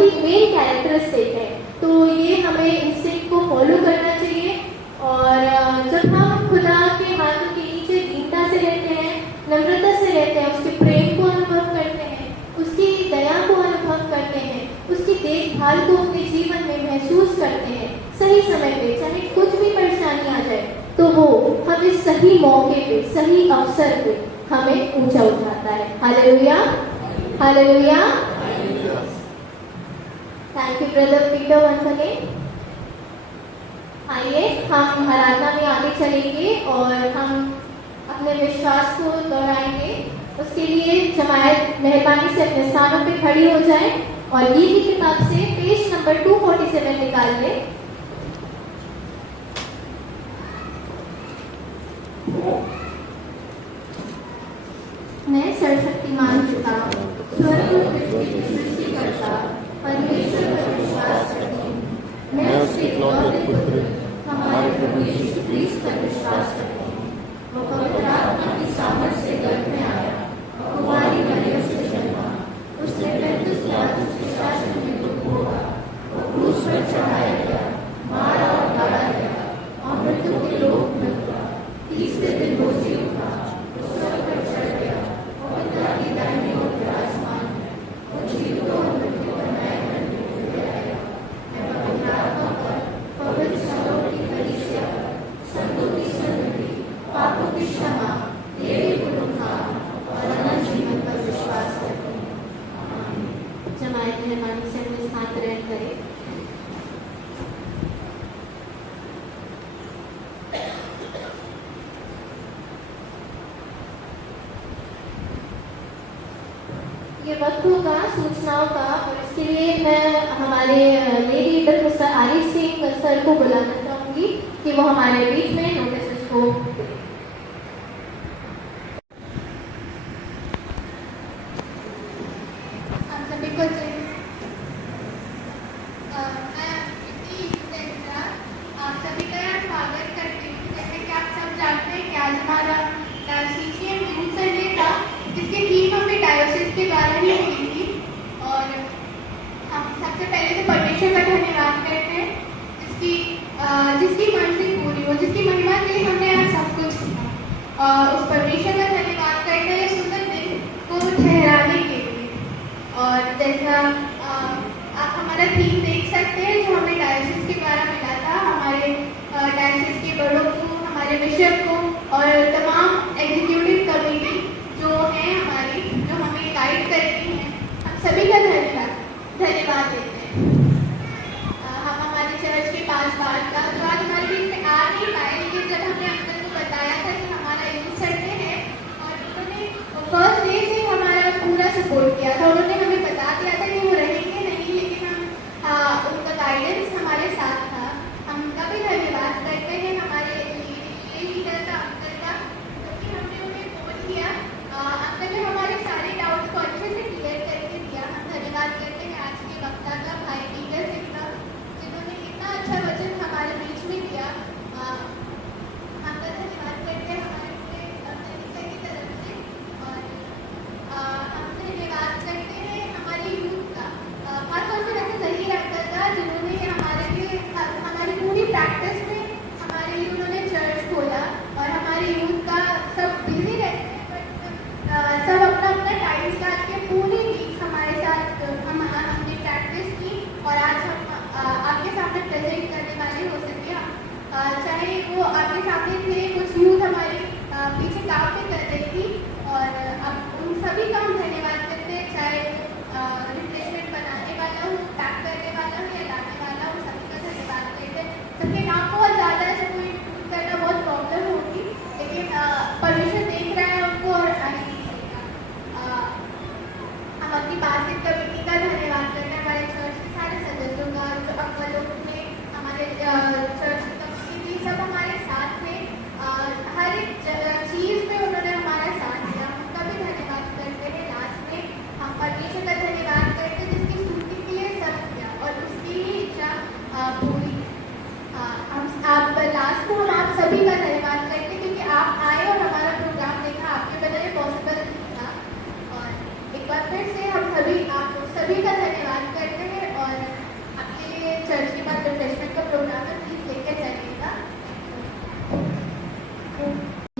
ही मेन कैरेक्टरिस्टिक है। तो ये हमें इंस्टिंक्ट को फॉलो करना चाहिए और जब हम खुदा के हाथों के नीचे दीनता से रहते हैं, नम्रता से रहते हैं, उसके प्रेम को अनुभव करते हैं, उसकी दया को अनुभव करते हैं, उसकी देखभाल को अपने जीवन में महसूस करते हैं, सही समय पे चाहे कुछ भी परेशानी आ जाए तो वो हमें सही मौके पे, सही अवसर पे हमें ऊंचा उठाता है। Hallelujah, hallelujah. Thank you brother Peter once again. आइए हम आराधना में आगे चलेंगे और हम अपने विश्वास को दोहराएंगे। उसके लिए जमायत मेहरबानी से अपने स्थानों पे खड़ी हो जाए और गीत की किताब से पेज नंबर 247 निकाल लें। मैं सर्वशक्तिमान पिता, स्वर्ग और पृथ्वी की सृष्टि करता परमेश्वर पर विश्वास करती हूँ। मैं उसके इकलौते पुत्र हमारे प्रभु यीशु क्रिस्त पर विश्वास करती हूँ। वो पवित्र आत्मा की सामर्थ से गर्भ में आया और कुंवारी मरियम से जन्मा। उसने 35 लाख के शासन में दुख भोगा। वो क्रूस पर चढ़ाया गया, मारा और गाड़ा गया और मृत्यु के लोक में उतरा। तीसरे दिन वो जी उठा, वो स्वर्ग पर चढ़ गया और पिता की दाहिनी ओर विराजमान है। वो जीवितों और मृत्यु को न्याय करने के लिए आएगा। मैं पवित्र आत्मा पर, पवित्र संघों की कलीसिया पर, संतों की संगति, पापों की क्षमा, देवी पुनरुत्थान और अनंत जीवन पर विश्वास करती हूँ। आमीन। जमायत मेहरबानी से अपने स्थान ग्रहण करें। ये वक्त होगा सूचनाओं का और इसके लिए मैं हमारे lady leader mister Arif Singh sir को बुलाना चाहूँगी कि वो हमारे बीच में नोटिस को आप सभी को आप सभी का स्वागत करती हूँ। जैसे कि आप सब जानते हैं कि आज हमारा डायोसीसियन यूथ संडे था, जिसकी थीम हमने डायोसिस के द्वारा ही की थी और हम सबसे पहले तो जिसकी मर्जी पूरी हो, जिसकी महिमा के लिए हमने आज सब कुछ किया। उस परमेश्वर का धन्यवाद करते हैं सुंदर दिन को ठहराने के लिए। और जैसा आप हमारा थीम देख सकते हैं जो हमें डायसिस के द्वारा मिला था, हमारे डायसिस के बड़ों को, हमारे बिशप को और तमाम एग्जीक्यूटिव कमेटी जो है हमारी, जो हमें गाइड करती हैं, हम सभी का धन्यवाद देते हैं। हम हमारे चर्च के 5 बार का जो आज हमारे बीच में आ नहीं पाए, लेकिन जब हमने अंकल को बताया था कि हमारा यूथ संडे है और उन्होंने फर्स्ट डे से हमारा पूरा सपोर्ट किया था। उन्होंने हमें बता दिया था कि वो रहेंगे नहीं, लेकिन हम उनका गाइडेंस हमारे साथ था। हम उनका भी धन्यवाद करते हैं, हमारे लीडर का, अंकल का, क्योंकि हमने उन्हें फोन किया। अंकल ने हमारे सारे डाउट्स को अच्छे से क्लियर करके दिया। हम धन्यवाद करते हैं आज के वक्ता का, भाई पीटर सिंह का, जिन्होंने इतना अच्छा वचन हमारे बीच में दिया। हमका धन्यवाद करते हैं हमारे पूरे की तरफ से। और हम धन्यवाद करते हैं हमारे यूथ का, खासतौर पर ऐसे जहीर अंकल का, जिन्होंने हमारे लिए हमारी पूरी प्रैक्टिस में हमारे लिए उन्होंने चर्च खोला। और हमारे यूथ का सब बिजी रहते हैं, बट सब अपना अपना टाइम निकाल के पूरी वीक हमारे साथ हमने प्रैक्टिस की और आज हम आपके सामने प्रेजेंट करने वाले हो सके। चाहे वो आपके सामने थे, कुछ यूथ हमारे पीछे काम भी कर रही थी, और अब उन सभी का हम धन्यवाद करते हैं, चाहे रिफ्रेशमेंट बनाने वाला हो, पैक करने वाला हो या लाने वाला हो, सभी का धन्यवाद करते हैं। सबके काम बहुत ज़्यादा है, सबको इंक्लूड करना बहुत प्रॉब्लम होगी, लेकिन परमेश्वर देख रहा है उनको और आगे दिखेगा। हम अपनी बासित कमेटी का धन्यवाद करते हैं, हमारे चर्च के सारे सदस्यों का, जो अंकल लोग थे, हमारे चर्च की कमेटी थी, सब हमारे साथ थे। हर एक चीज़ में उन्होंने हमारा साथ दिया, उनका भी धन्यवाद करते हैं। लास्ट में हम परमेश्वर का धन्यवाद करते हैं जिसकी स्तुति के लिए सब किया और उसकी ही इच्छा पूरी। आप लास्ट को हम आप सभी का धन्यवाद करते हैं, क्योंकि आप आए और हमारा प्रोग्राम देखा, आपके वजह से पॉसिबल था। और एक बार फिर से हम आप सभी का धन्यवाद करते हैं। और आपके लिए चर्च के बाद रिफ्रेशमेंट का प्रोग्राम है, प्लीज लेकर जाइएगा।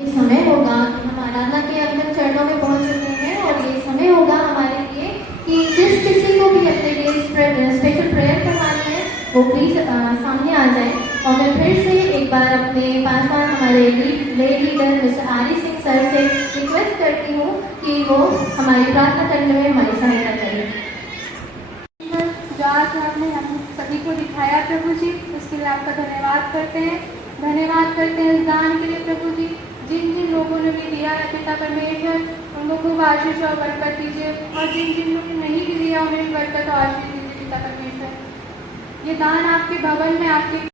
ये समय होगा कि हम आराधना के अंदर चरणों में पहुंच चुके हैं, और ये समय होगा हमारे लिए कि जिस किसी को भी अपने लिए स्पेशल प्रेयर करवानी है वो प्लीज सामने आ जाए। और मैं फिर से एक बार अपने 5 बार हमारे ले लीडर मिस्टर आरी सिंह सर से रिक्वेस्ट करती हूँ कि वो हमारी प्रार्थना करने में हमारी सहायता करें। जो आज आपने हम सभी को दिखाया प्रभु जी, उसके लिए आपका धन्यवाद करते हैं। धन्यवाद करते हैं इस दान के लिए प्रभु जी, जिन जिन लोगों ने भी दिया है पिता परमेश्वर, उन लोगों को आशीष और बरकत दीजिए, और जिन जिन लोगों ने नहीं भी दिया उन्हें बरकत और आशीष दीजिए पिता परमेश्वर। ये दान आपके भवन में, आपके